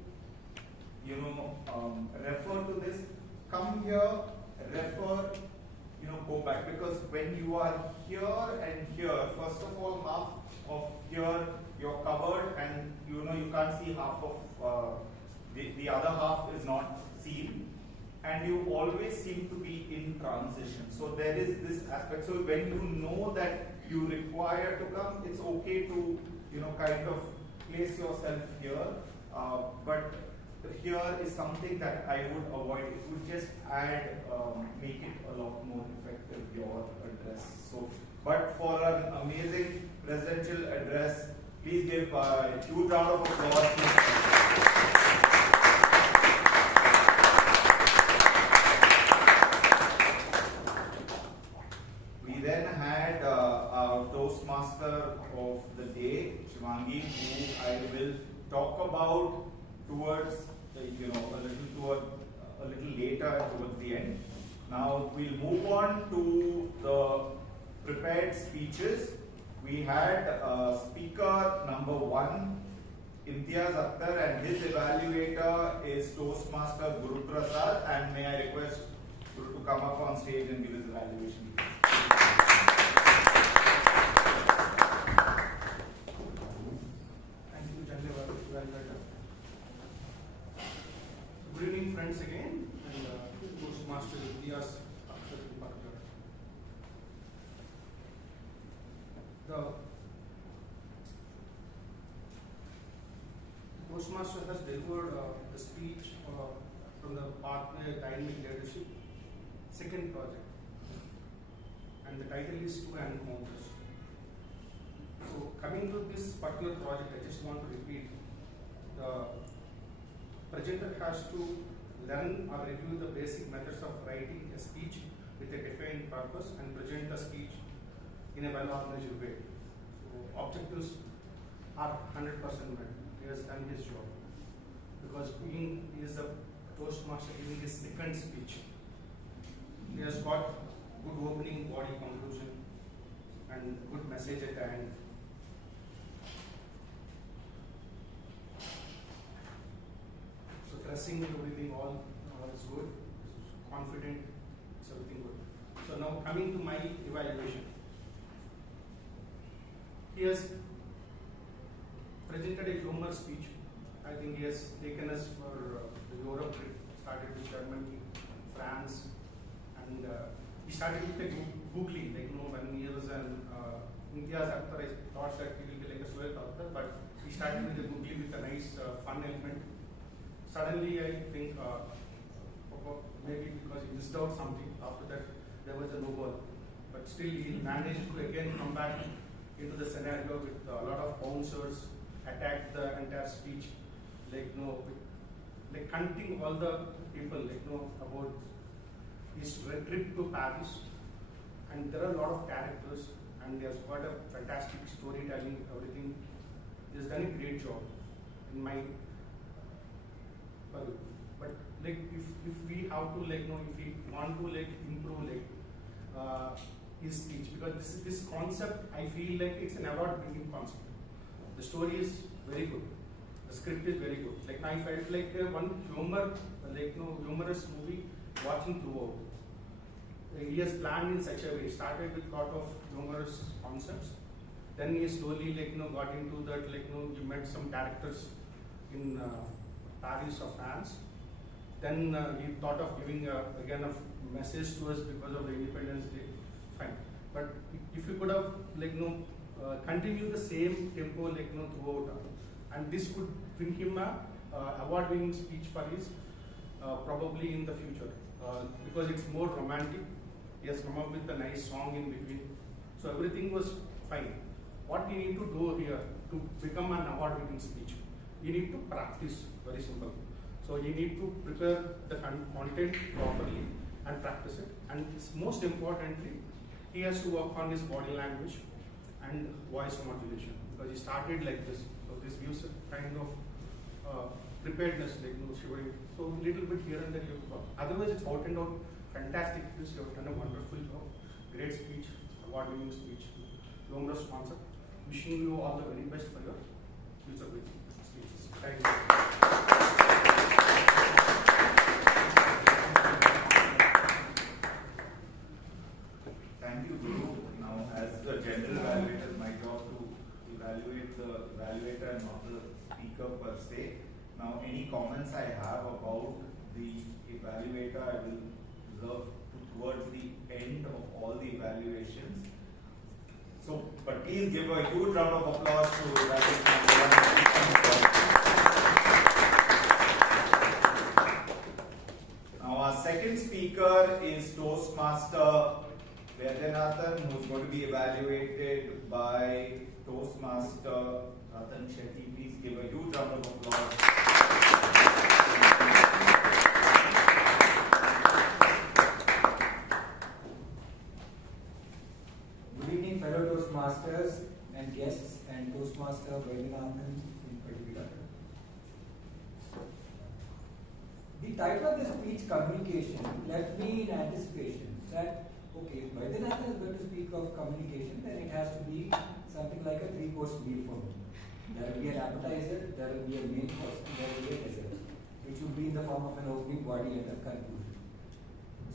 refer to this, come here, refer, go back. Because when you are here and here, first of all, half of here you're covered, and you can't see half of the other half is not seen, and you always seem to be in transition. So there is this aspect. So when you know that you require to come, it's okay to kind of place yourself here. But here is something that I would avoid. It would just add, make it a lot more effective, your address. So, but for an amazing presidential address, please give a huge round of applause. We then had our Toastmaster of the day, Shivangi, who I will talk about towards a little later towards the end. Now we'll move on to the prepared speeches. We had speaker number 1, Imtiaz Akthar, and his evaluator is Toastmaster Guru Prasad. And may I request Guru to come up on stage and give his evaluation. Thank you, Chandapillai. Good evening, friends, again, and Toastmaster Imtiaz Akthar in particular. The Toastmaster has delivered the speech from the partner Dynamic Leadership, second project, and the title is Two Encounters. So, coming to this particular project, I just want to repeat, the presenter has to learn or review the basic methods of writing a speech with a defined purpose and present the speech in a well-organized way. So, objectives are 100% met. He has done his job. Because he is the Toastmaster giving his second speech. He has got good opening, body conclusion, and good message at the end. So dressing and everything all is good. Confident, it's everything good. So now coming to my evaluation. He has presented a humor speech. I think he has taken us for the Europe trip, started with Germany, France, and he started with the googling, like when Imtiaz Akthar, I thought that he will be like a Suet Akthar, but he started with a googly with a nice fun element. Suddenly, I think maybe because he missed out something. After that, there was a no ball, but still he managed to again come back into the scenario with a lot of bouncers, attack the entire speech, like hunting all the people, about his trip to Paris, and there are a lot of characters, and he has got a fantastic storytelling, everything. He has done a great job in my but if we have to if we want to improve his speech, because this concept, I feel like it's an award-winning concept. The story is very good. The script is very good. Like I felt like one humorous movie watching throughout. He has planned in such a way. Started with lot of humorous concepts. Then he slowly got into that you met some characters in Paris or France. Then he thought of giving again a message to us because of the Independence Day. Fine. But if you could have continue the same tempo throughout, and this could bring him a award-winning speech for his probably in the future, because it's more romantic. He has come up with a nice song in between, so everything was fine. What you need to do here to become an award-winning speech, you need to practice. Very simple. So you need to prepare the content properly and practice it. And most importantly, he has to work on his body language and voice modulation, because he started like this. So this gives a kind of preparedness, Shivangi. So a little bit here and there you have to work. Otherwise, it's out and out fantastic. You have done a wonderful job. Great speech, award-winning speech, humorous concept. Wishing you all the very best for your future speeches. Thank you. Thank you, Guru. Now, as the general evaluator, my job to evaluate the evaluator and not the speaker per se. Now, any comments I have about the evaluator, I will reserve towards the end of all the evaluations. So, but please give a huge round of applause to Rajendran. Now, our second speaker is Toastmaster Vaidyanathan, who is going to be evaluated by Toastmaster Ratan Shetty. Please give a huge round of applause. Good evening, fellow Toastmasters and guests, and Toastmaster Vaidyanathan in particular. The title of the speech, communication, left me in anticipation that, okay, if Vaidyanathan is going to speak of communication, then it has to be something like a three-course meal for me. There will be an appetizer, there will be a main course, and there will be a dessert, which will be in the form of an opening body and a conclusion.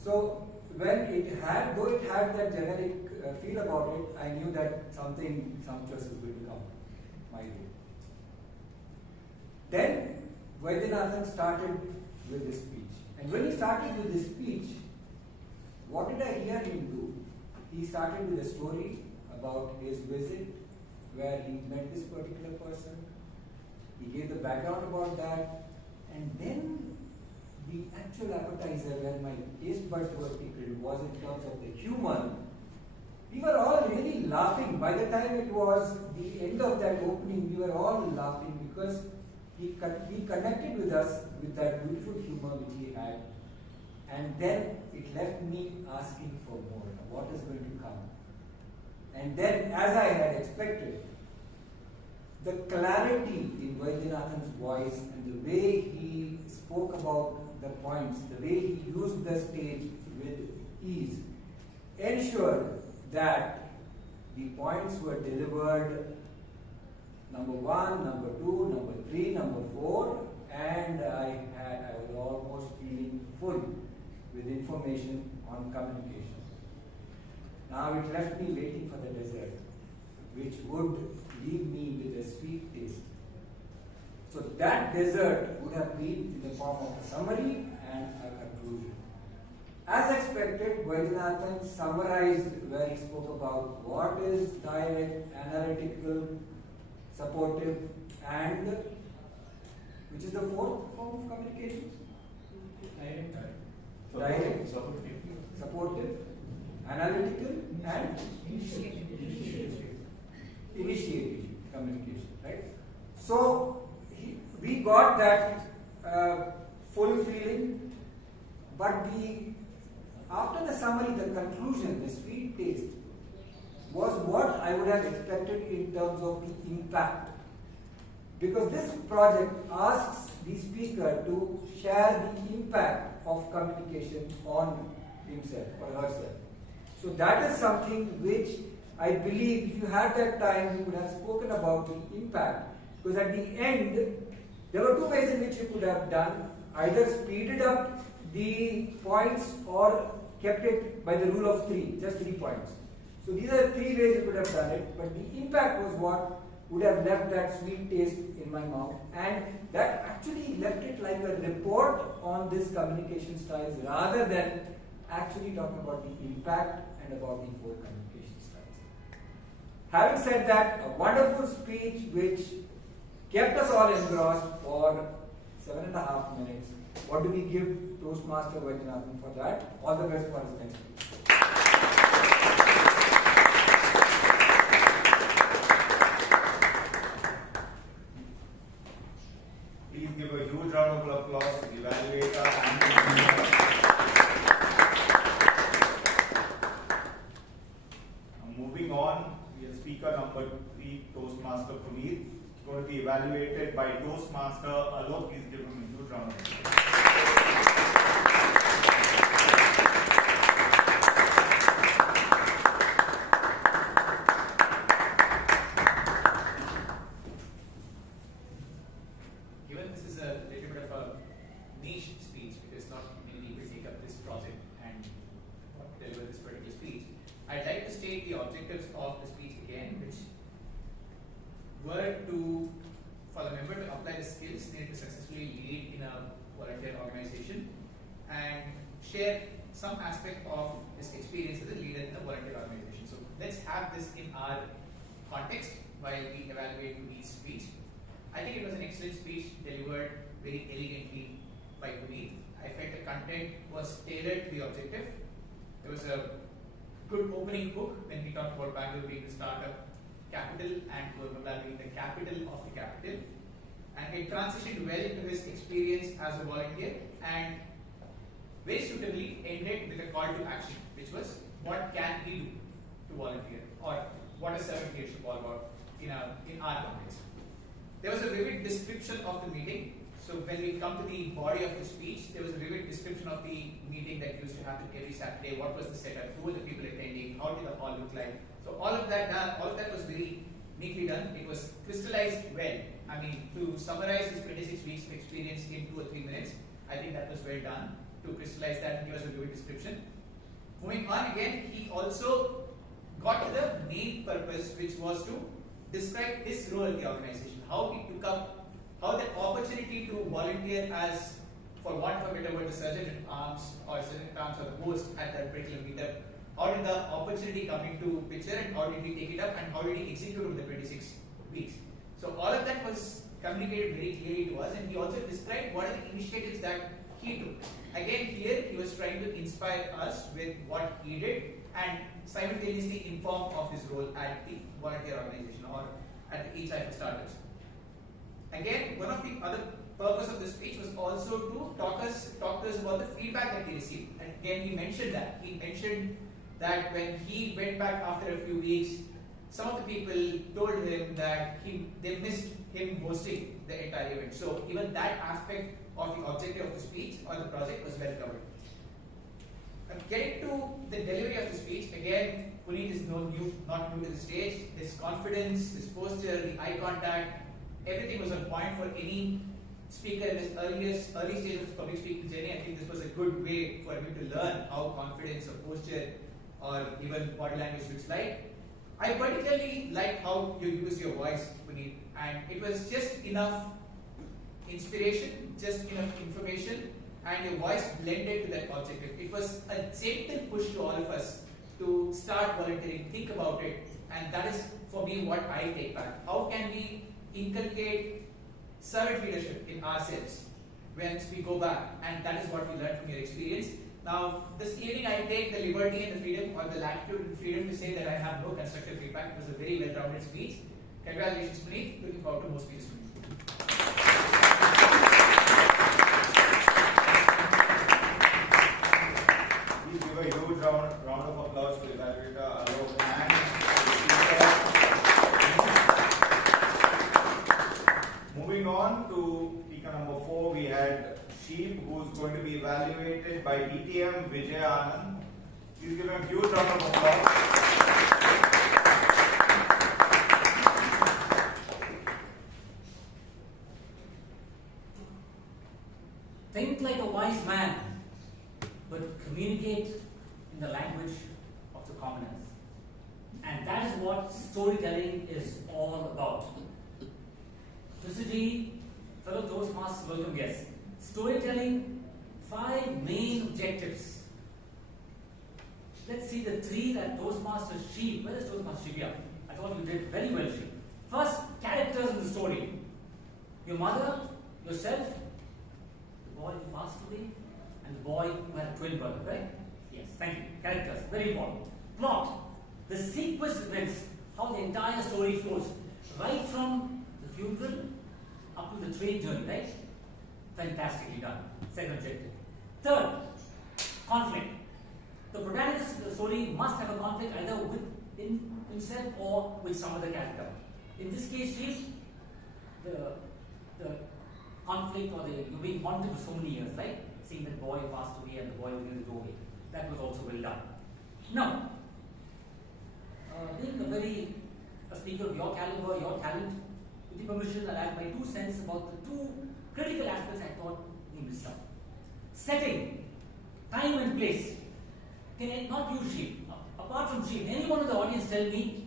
So, when it had, though it had that generic feel about it, I knew that something sumptuous was going to come my way. Then Vaidyanathan started with his speech. And when he started with his speech, what did I hear him do? He started with a story about his visit where he met this particular person. He gave the background about that, and then the actual appetizer, where my taste buds were tickled, was in terms of the humor. We were all really laughing. By the time it was the end of that opening, we were all laughing because he connected with us with that beautiful humor which he had. And then it left me asking for more. What is going to come? And then, as I had expected, the clarity in Vaidyanathan's voice and the way he spoke about the points, the way he used the stage with ease, ensured that the points were delivered number 1, number 2, number 3, number 4, and I was almost feeling full with information on communication. Now it left me waiting for the dessert, which would leave me with a sweet taste. So that dessert would have been in the form of a summary and a conclusion. As expected, Vaidyanathan summarized where he spoke about what is direct, analytical, supportive, and which is the fourth form of communication? Direct, supportive, analytical, and initiative communication, right? So we got that full feeling, but after the summary, the conclusion, the sweet taste, was what I would have expected in terms of the impact. Because this project asks the speaker to share the impact of communication on himself or herself. So that is something which I believe if you had that time, you could have spoken about the impact. Because at the end, there were two ways in which you could have done, either speeded up the points or kept it by the rule of 3, just 3 points. So these are 3 ways you could have done it, but the impact was what would have left that sweet taste in my mouth, and that actually left it like a report on this communication styles rather than actually talking about the impact and about the 4 communication styles. Having said that, a wonderful speech which kept us all engrossed for 7.5 minutes. What do we give Toastmaster Vaidyanathan for that? All the best for his next speech. Please give a huge round of applause to the evaluator and moving on, we have speaker number 3, Toastmaster Puneeth. He's going to be evaluated by Toastmaster Alok. Please give him a huge round of applause. Share some aspect of this experience as a leader in a volunteer organization. So let's have this in our context while we evaluate Puneeth's speech. I think it was an excellent speech delivered very elegantly by Puneeth. I felt the content was tailored to the objective. There was a good opening hook when we talked about Bangalore being the startup capital and Murlidharan being the capital of the capital. And it transitioned well into his experience as a volunteer and very suitably ended with a call to action, which was what can we do to volunteer, or what is servant leadership all about in our context. There was a vivid description of the meeting. So when we come to the body of the speech, there was a vivid description of the meeting that used to happen every Saturday. What was the setup? Who were the people attending? How did the hall look like? So all of that was very neatly done. It was crystallized well. I mean, to summarize his 26 weeks of experience in 2 or 3 minutes, I think that was well done. To crystallize that and give us a vivid description. Moving on again, he also got to the main purpose, which was to describe his role in the organization, how he took up, how the opportunity to volunteer as, for want of a better word, the sergeant at arms or the host at that particular meetup. How did the opportunity come into picture and how did he take it up and how did he execute over the 26 weeks? So all of that was communicated very clearly to us, and he also described what are the initiatives that he took. Again, here he was trying to inspire us with what he did and simultaneously inform of his role at the volunteer organization or at the HI for startups. Again, one of the other purpose of this speech was also to talk to us about the feedback that he received. And again, he mentioned that. He mentioned that when he went back after a few weeks, some of the people told him that they missed him hosting the entire event. So even that aspect of the objective of the speech or the project was well covered. Getting to the delivery of the speech, again, Puneeth is not new to the stage. His confidence, his posture, the eye contact, everything was on point for any speaker in his early stage of public speaking journey. I think this was a good way for him to learn how confidence or posture or even body language looks like. I particularly like how you use your voice, Puneeth, and it was just enough inspiration, just enough information, and your voice blended to that objective. It was a gentle push to all of us to start volunteering, think about it, and that is for me what I take back. How can we inculcate servant leadership in ourselves when we go back? And that is what we learned from your experience. Now, this evening I take the liberty and the freedom, or the latitude and freedom, to say that I have no constructive feedback. It was a very well-rounded speech. Congratulations, Puneeth. Looking forward to more speeches from you. Please give a huge round of applause to evaluator Alok and moving on to speaker number 4, we had Sheeb, who's going to be evaluated by DTM Vijayan. Please give him a huge round of applause. Think like a wise man, but communicate in the language of the commoners. And that is what storytelling is all about. Mr. fellow Toastmasters, welcome guests. Storytelling, 5 main objectives. Let's see the 3 that Toastmaster Sheeb, where is Toastmaster Sheeb? Yeah, I thought you did very well, Sheeb. First, characters in the story. Your mother, yourself, the boy who passed away, and the boy who had a twin brother, right? Yes, thank you. Characters, very important. Plot, the sequence of events, how the entire story flows, right from the funeral up to the train journey, right? Fantastically done. Second objective. Third, conflict. The protagonist of the story must have a conflict either within himself or with some other character. In this case, Sheeb, the conflict, or you've been haunted for so many years, right? Seeing that boy passed away and the boy was in the doorway. That was also well done. Now, being a speaker of your caliber, your talent, with your permission, I'll add my 2 cents about the 2 critical aspects I thought we missed out. Setting, time and place. Can I not use Sheeb? Apart from Sheeb, anyone in the audience tell me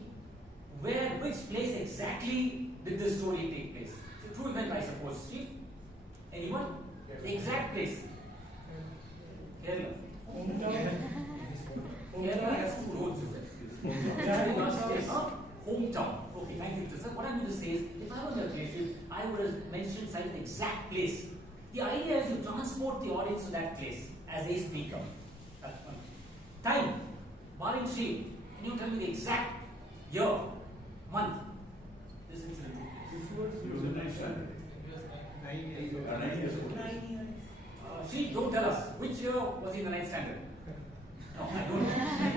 which place exactly did this story take place? It's a true event, I suppose. Sheeb? Anyone? The exact place. Kerala. Kerala has 2 roads. Hometown. Okay, thank you. So what I'm going to say is, if I was a creative, I would have mentioned such an exact place. The idea is to transport the audience to that place as a speaker. That's one. Time. Barring Sheeb, can you tell me the exact year, month? This incident. Sheeb, don't tell us. Which year was he in the 9th standard? No, I don't.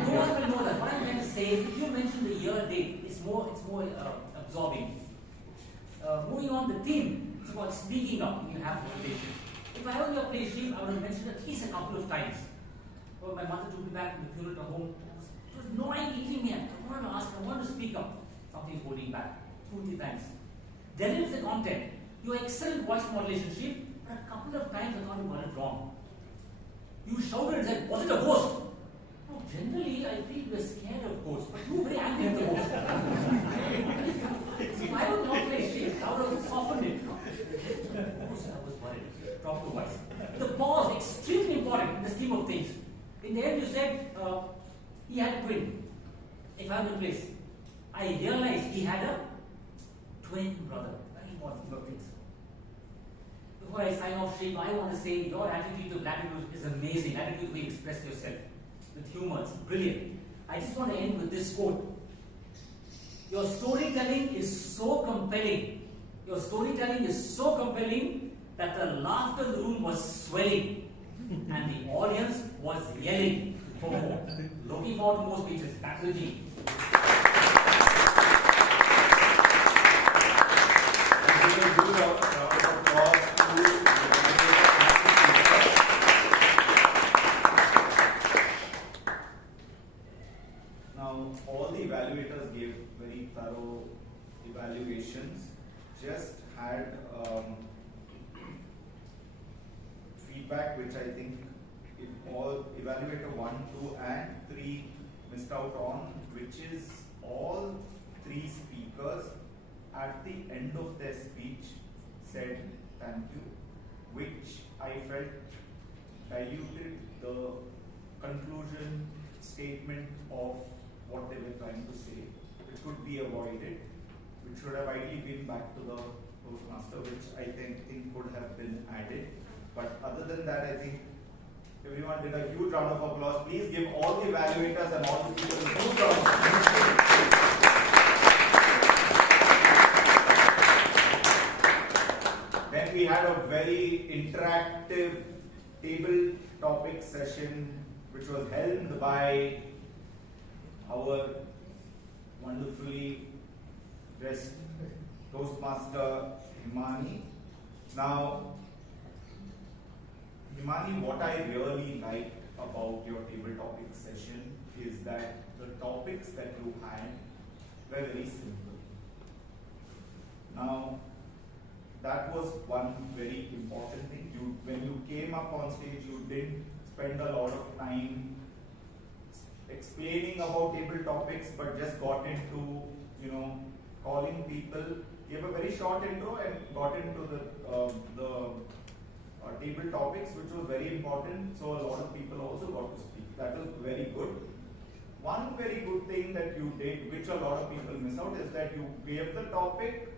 No one will know that. What I'm trying to say is, if you mention the year date, it's more absorbing. Moving on, the theme is about speaking up when you have presentation. If I were in your place, Sheeb, I would have mentioned at least a couple of times. Well, my mother took me back from the funeral to home. It was gnawing, eating me. I wanted to ask, I wanted to speak up. Something's holding back. 2 or 3 times. Derives the content. Your excellent voice modulation, Sheeb, but a couple of times I thought you got it wrong. You shouted and said, was it a ghost? No, generally I feel we're scared of ghosts, but you were very angry at the ghost. So I would not play Sheeb, I would have softened it. I was worried. Drop the voice. The pause, extremely important in the scheme of things. In the end, you said he had a twin. If I'm in place, I realized he had a twin brother. Very important scheme of things. Before I sign off, Sheeb, I want to say your attitude to latitude is amazing. Attitude to express yourself with humor, it's brilliant. I just want to end with this quote. Your storytelling is so compelling. Your storytelling is so compelling that the laughter in the room was swelling and the audience was yelling for more. Looking forward to more speeches. Back to the team. Now, all the evaluators gave very thorough evaluations. Just had feedback which I think if all evaluator 1, 2 and 3 missed out on, which is all 3 speakers at the end of their speech said thank you, which I felt diluted the conclusion statement of what they were trying to say, which could be avoided, which should have ideally been back to the Toastmaster, which I think could have been added. But other than that, I think everyone did a huge round of applause. Please give all the evaluators and all the people a huge round of applause. Then we had a very interactive table topic session, which was held by our wonderfully dressed Toastmaster Himani. Now, Himani, what I really liked about your table topic session is that the topics that you had were very simple. Now, that was one very important thing. When you came up on stage, you didn't spend a lot of time explaining about table topics, but just got into, calling people, gave a very short intro and got into the table topics, which was very important. So a lot of people also got to speak. That was very good. One very good thing that you did, which a lot of people miss out, is that you gave the topic,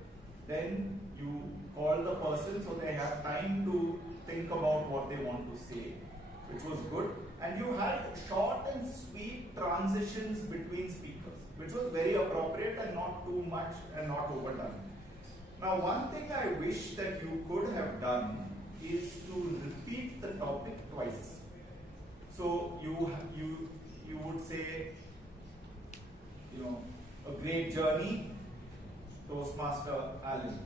then you call the person so they have time to think about what they want to say, which was good. And you had short and sweet transitions between speakers, which was very appropriate and not too much and not overdone. Now, one thing I wish that you could have done is to repeat the topic twice. So you would say, a great journey, Toastmaster Alan.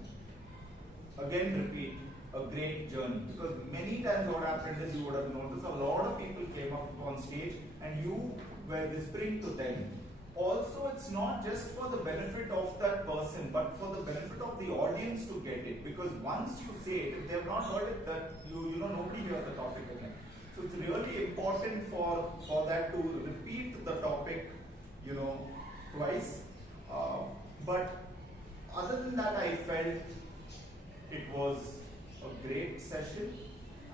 Again repeat, a great journey. Because many times what happened is you would have noticed a lot of people came up on stage and you were whispering to them. Also, it's not just for the benefit of that person, but for the benefit of the audience to get it. Because once you say it, if they have not heard it, that nobody hears the topic again. So it's really important for that to repeat the topic, twice. But other than that, I felt it was a great session,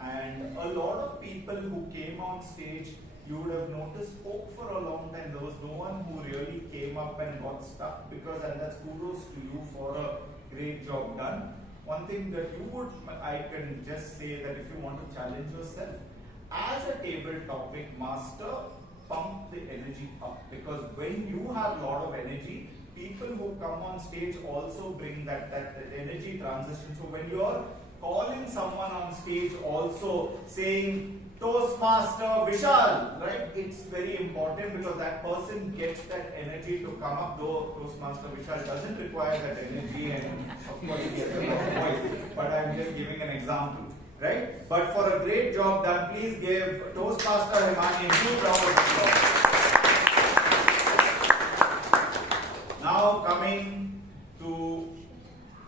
and a lot of people who came on stage, you would have noticed, spoke for a long time. There was no one who really came up and got stuck, and that's kudos to you for a great job done. One thing that I can just say that if you want to challenge yourself, as a table topic master, pump the energy up, because when you have a lot of energy, people who come on stage also bring that energy transition. So when you're calling someone on stage also saying Toastmaster Vishal, right? It's very important because that person gets that energy to come up, though Toastmaster Vishal doesn't require that energy and of course he gets a lot of voice. But I'm just giving an example, right? But for a great job done, please give Toastmaster Himani a huge round of applause. Now coming to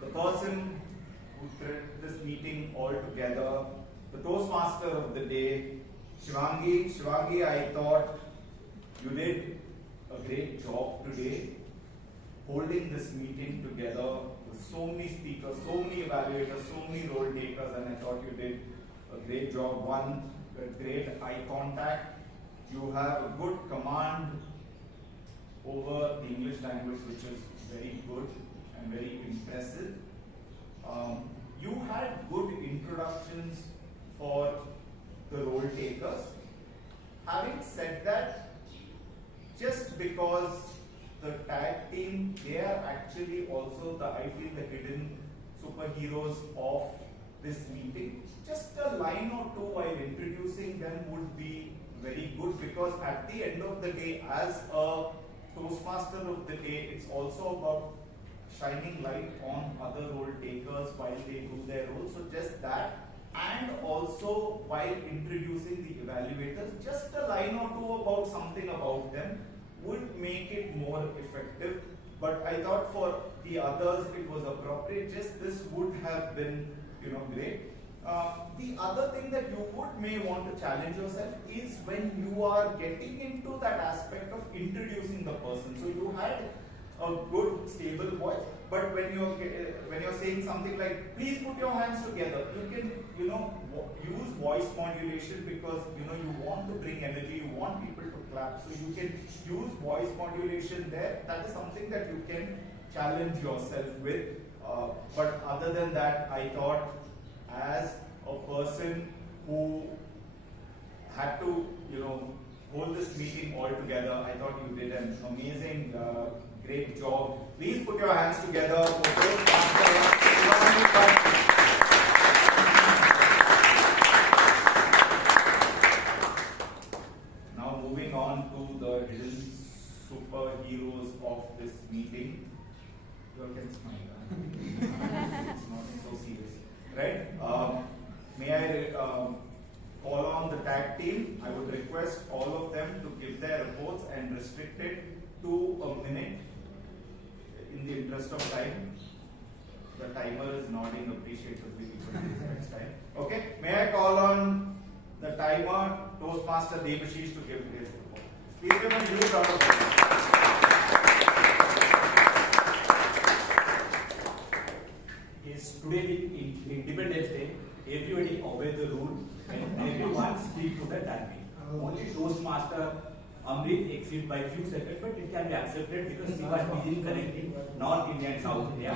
the person who threaded this meeting all together, the Toastmaster of the day, Shivangi. Shivangi, I thought you did a great job today holding this meeting together with so many speakers, so many evaluators, so many role takers, and I thought you did a great job. One, great eye contact. You have a good command over the English language, which is very good and very impressive. You had good introductions for the role takers. Having said that, just because the tag team, they are actually also I feel the hidden superheroes of this meeting. Just a line or two while introducing them would be very good, because at the end of the day, as a Toastmaster of the day, it's also about shining light on other role takers while they do their role. So just that, and also while introducing the evaluators, just a line or two about something about them would make it more effective. But I thought for the others it was appropriate. Just this would have been, great. The other thing that you may want to challenge yourself is when you are getting into that aspect of introducing the person. So you had a good stable voice. But when you're saying something like, please put your hands together, you can use voice modulation because you want to bring energy, you want people to clap, so you can use voice modulation there. That is something that you can challenge yourself with. But other than that, I thought as a person who had to hold this meeting all together, I thought you did an amazing, great job. Please put your hands together for Toastmaster Shivangi. Now moving on to the hidden superheroes of this meeting. You all can smile. It's not so serious, right? May I call on the tag team? I would request all of them to give their reports and restrict it to a minute in the interest of time. The timer is nodding appreciatively next time. Okay, may I call on the timer, Toastmaster Devashish, to give his report. Please give a huge round of applause. Yes, today is Independence Day. Everybody obey the rule and everyone speak to the timing. Only Toastmaster Amrit exceed by few seconds, but it can be accepted because he was busy connecting North India and South India.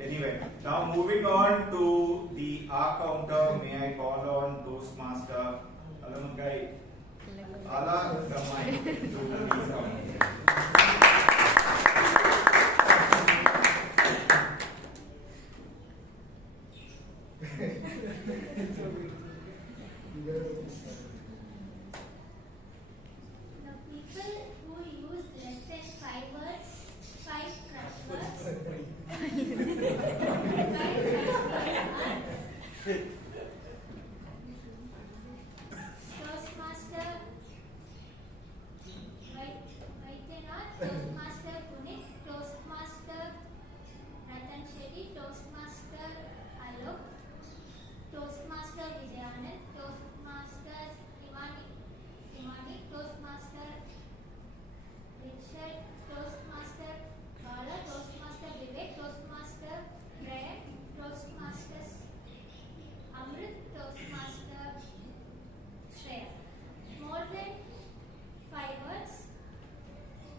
Anyway, now moving on to the R counter, may I call on Toastmaster Alagammai to please come. The people who use less than 5 words, 5 crush words, 5 Toastmaster Vaidyanathan, Toastmaster Puneeth, Toastmaster Rajendran, Toastmaster Palak, Toastmaster Vijayan, Toastmaster Himani, Toastmaster Vishal, Toastmaster Palak, Toastmaster Vivek, Toastmaster Jain, Toastmasters Amrit, Toastmaster Shreya. More than 5 words.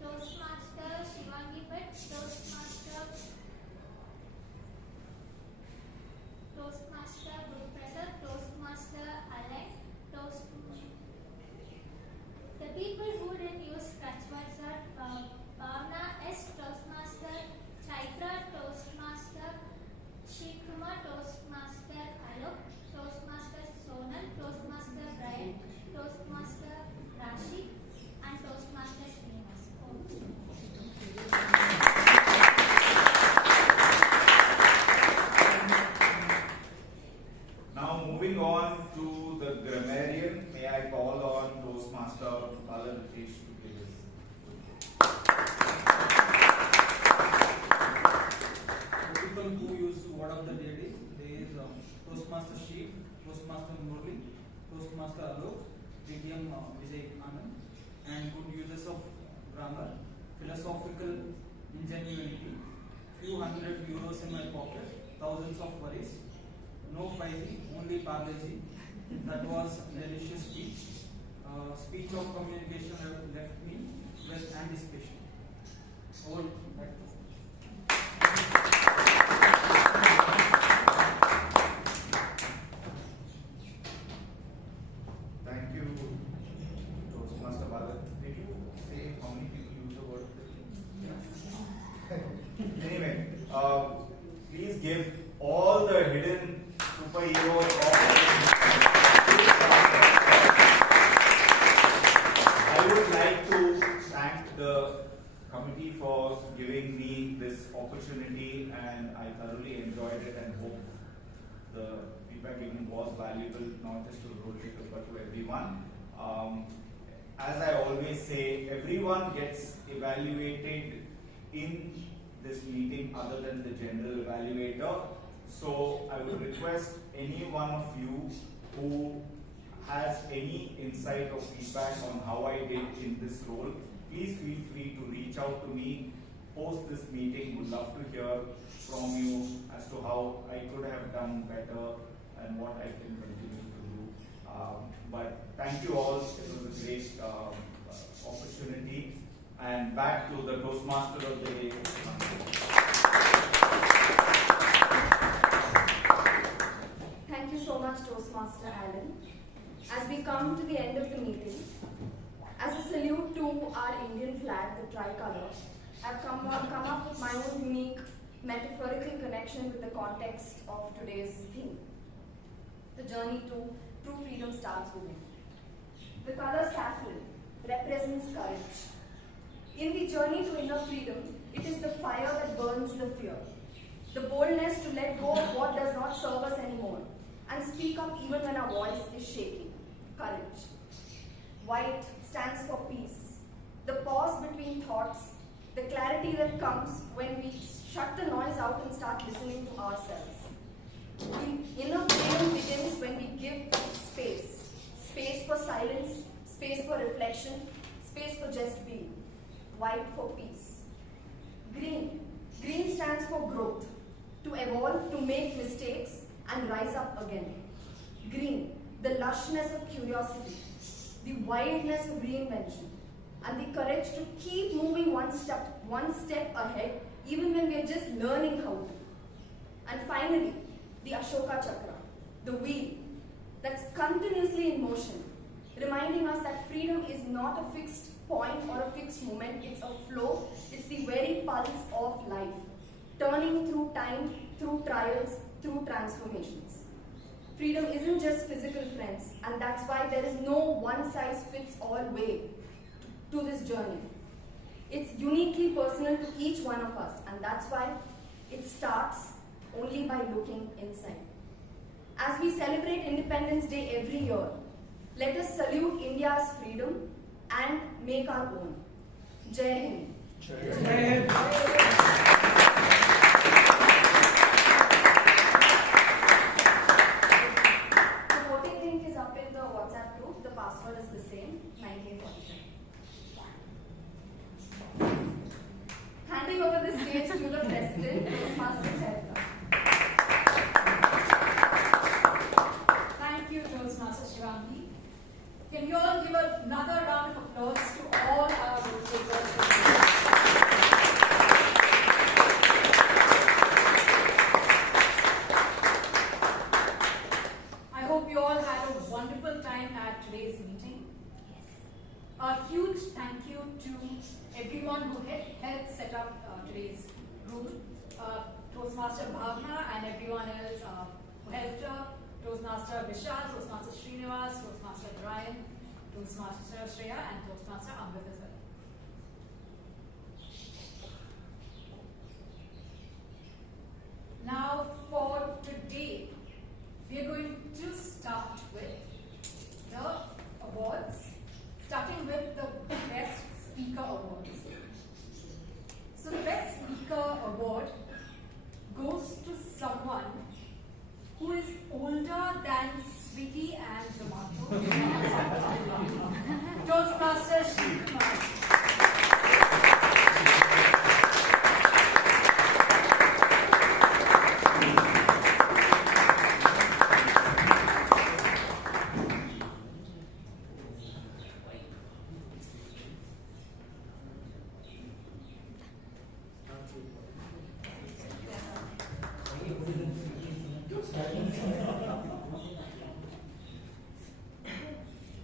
Toastmaster Shivangi, Toastmaster Guru, Toastmaster Alagammai, the people who didn't use scratch words are Bhavana S, Toastmaster Chaitra, Toastmaster Sheeb, Kumar, Toastmaster Palak, Toastmaster Sonal, Toastmaster Brian, Toastmaster Rashi, and Toastmaster Now moving on to the grammarian, may I call on Toastmaster Palak to give his. People who use word of the day, there is Toastmaster Sheeb, Toastmaster Murlidharan, Toastmaster Alok, PM Vijayan, and good uses of grammar, philosophical ingenuity, few €100 in my pocket, thousands of worries, no 5G, only Parleji. That was delicious speech. Speech of communication left me with anticipation. Over back to Thank you, Toastmaster Bhatt. Did you say how many people use the word? Yes. Anyway, please give all the hidden superheroes I would like to thank the committee for giving me this opportunity, and I thoroughly enjoyed it and hope the feedback given was valuable, not just to the role takers but to everyone. As I always say, everyone gets evaluated in this meeting other than the general evaluator. So I would request any one of you who has any insight or feedback on how I did in this role, please feel free to reach out to me post this meeting. Would love to hear from you as to how I could have done better and what I can continue to do. But thank you all. It was a great opportunity. And back to the Toastmaster of the day. Thank you so much, Toastmaster Alan. As we come to the end of the meeting, as a salute to our Indian flag, the tricolor, I've come up with my own unique metaphorical connection with the context of today's theme. The journey to true freedom starts within. The color saffron represents courage. In the journey to inner freedom, it is the fire that burns the fear. The boldness to let go of what does not serve us anymore and speak up even when our voice is shaking. Courage. White stands for peace. The pause between thoughts, the clarity that comes when we shut the noise out and start listening to ourselves. Inner freedom begins when we give space. Space for silence, space for reflection, space for just being. White for peace. Green. Green stands for growth. To evolve, to make mistakes and rise up again. Green. The lushness of curiosity. The wildness of reinvention. And the courage to keep moving one step ahead even when we are just learning how to. And finally, the Ashoka Chakra, the wheel that's continuously in motion, reminding us that freedom is not a fixed point or a fixed moment, it's a flow, it's the very pulse of life, turning through time, through trials, through transformations. Freedom isn't just physical, friends, and that's why there is no one-size-fits-all way to this journey. It's uniquely personal to each one of us, and that's why it starts only by looking inside. As we celebrate Independence Day every year, let us salute India's freedom and make our own. Jai Hind. Jai Hind. The voting link is up in the WhatsApp group. The password is the same, 1947. Handing over the stage to the President, Toastmaster Chaitra. Thank you, Toastmaster Shivangi. Can you all give another round of applause to all our vote-takers? I hope you all had a wonderful time at today's meeting. A huge thank you to everyone who helped set up today's room. Toastmaster Bhavana and everyone else who helped her. Toastmaster Vishal, Toastmaster Srinivas, Toastmaster Jain, Toastmaster Shreya, and Toastmaster Amrit as well. Now for today, we are going to start with the awards, starting with the Best Speaker Awards. So the Best Speaker Award goes to someone who is older than Swiggy and Zomato. Toastmaster Sheeb.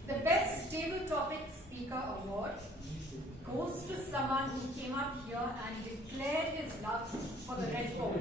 The Best Table Topic Speaker Award goes to someone who came up here and declared his love for the Red Fort.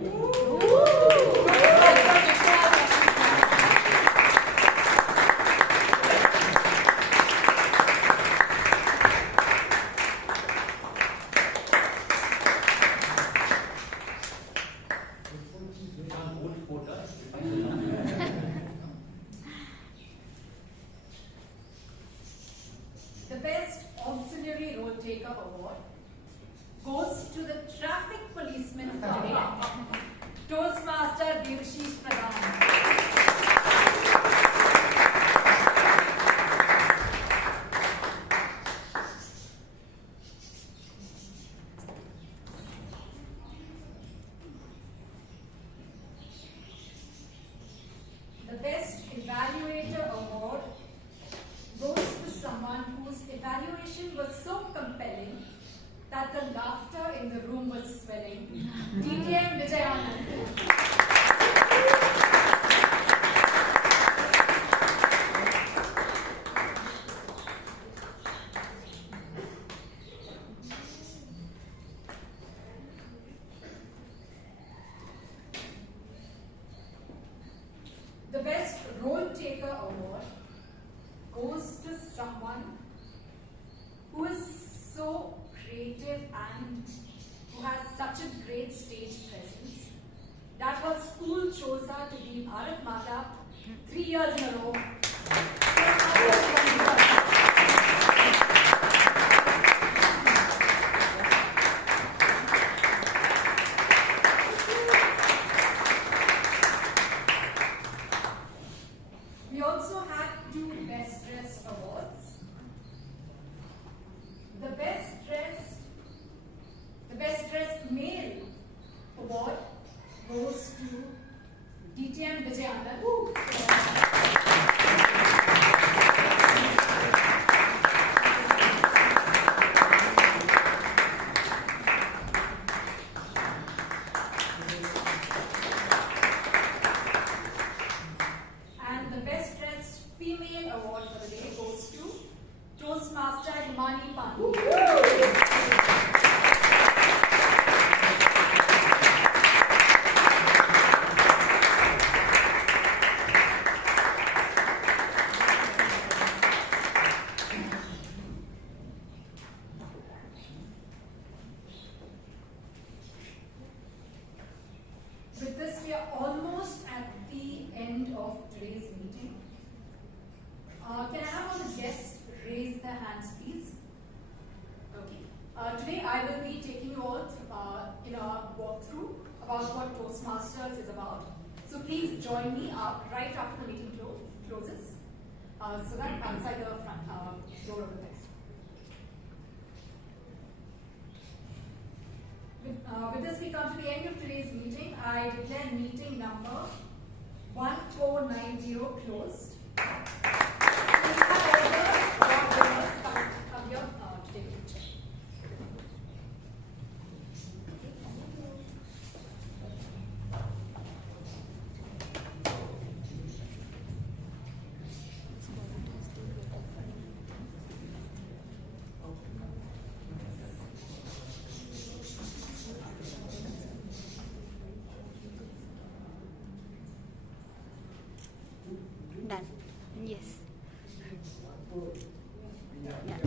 the Best Evaluator Award goes to someone whose evaluation was so compelling that the laughter in the room was swelling. DTM Vijayan. The Best Role Taker Award goes to someone who is so creative and who has such a great stage presence. That was school chose her to be Bharat Mata 3 years in a row. We also had 2 Best Dressed Awards. The Best Dressed Male Award goes to DTM Vijayan. And the Best Dressed Female Award for the day goes to Toastmaster Himani Pandey. With this, we are almost at the end of today's meeting. Can I have all the guests raise their hands, please? Okay. Today, I will be taking you all in a walkthrough about what Toastmasters is about. So please join me right after the meeting closes, so that outside the front door over there. With this, we come to the end of today's meeting. I declare meeting number 1490 closed. Come here to take a picture. Done. Yes. Yeah.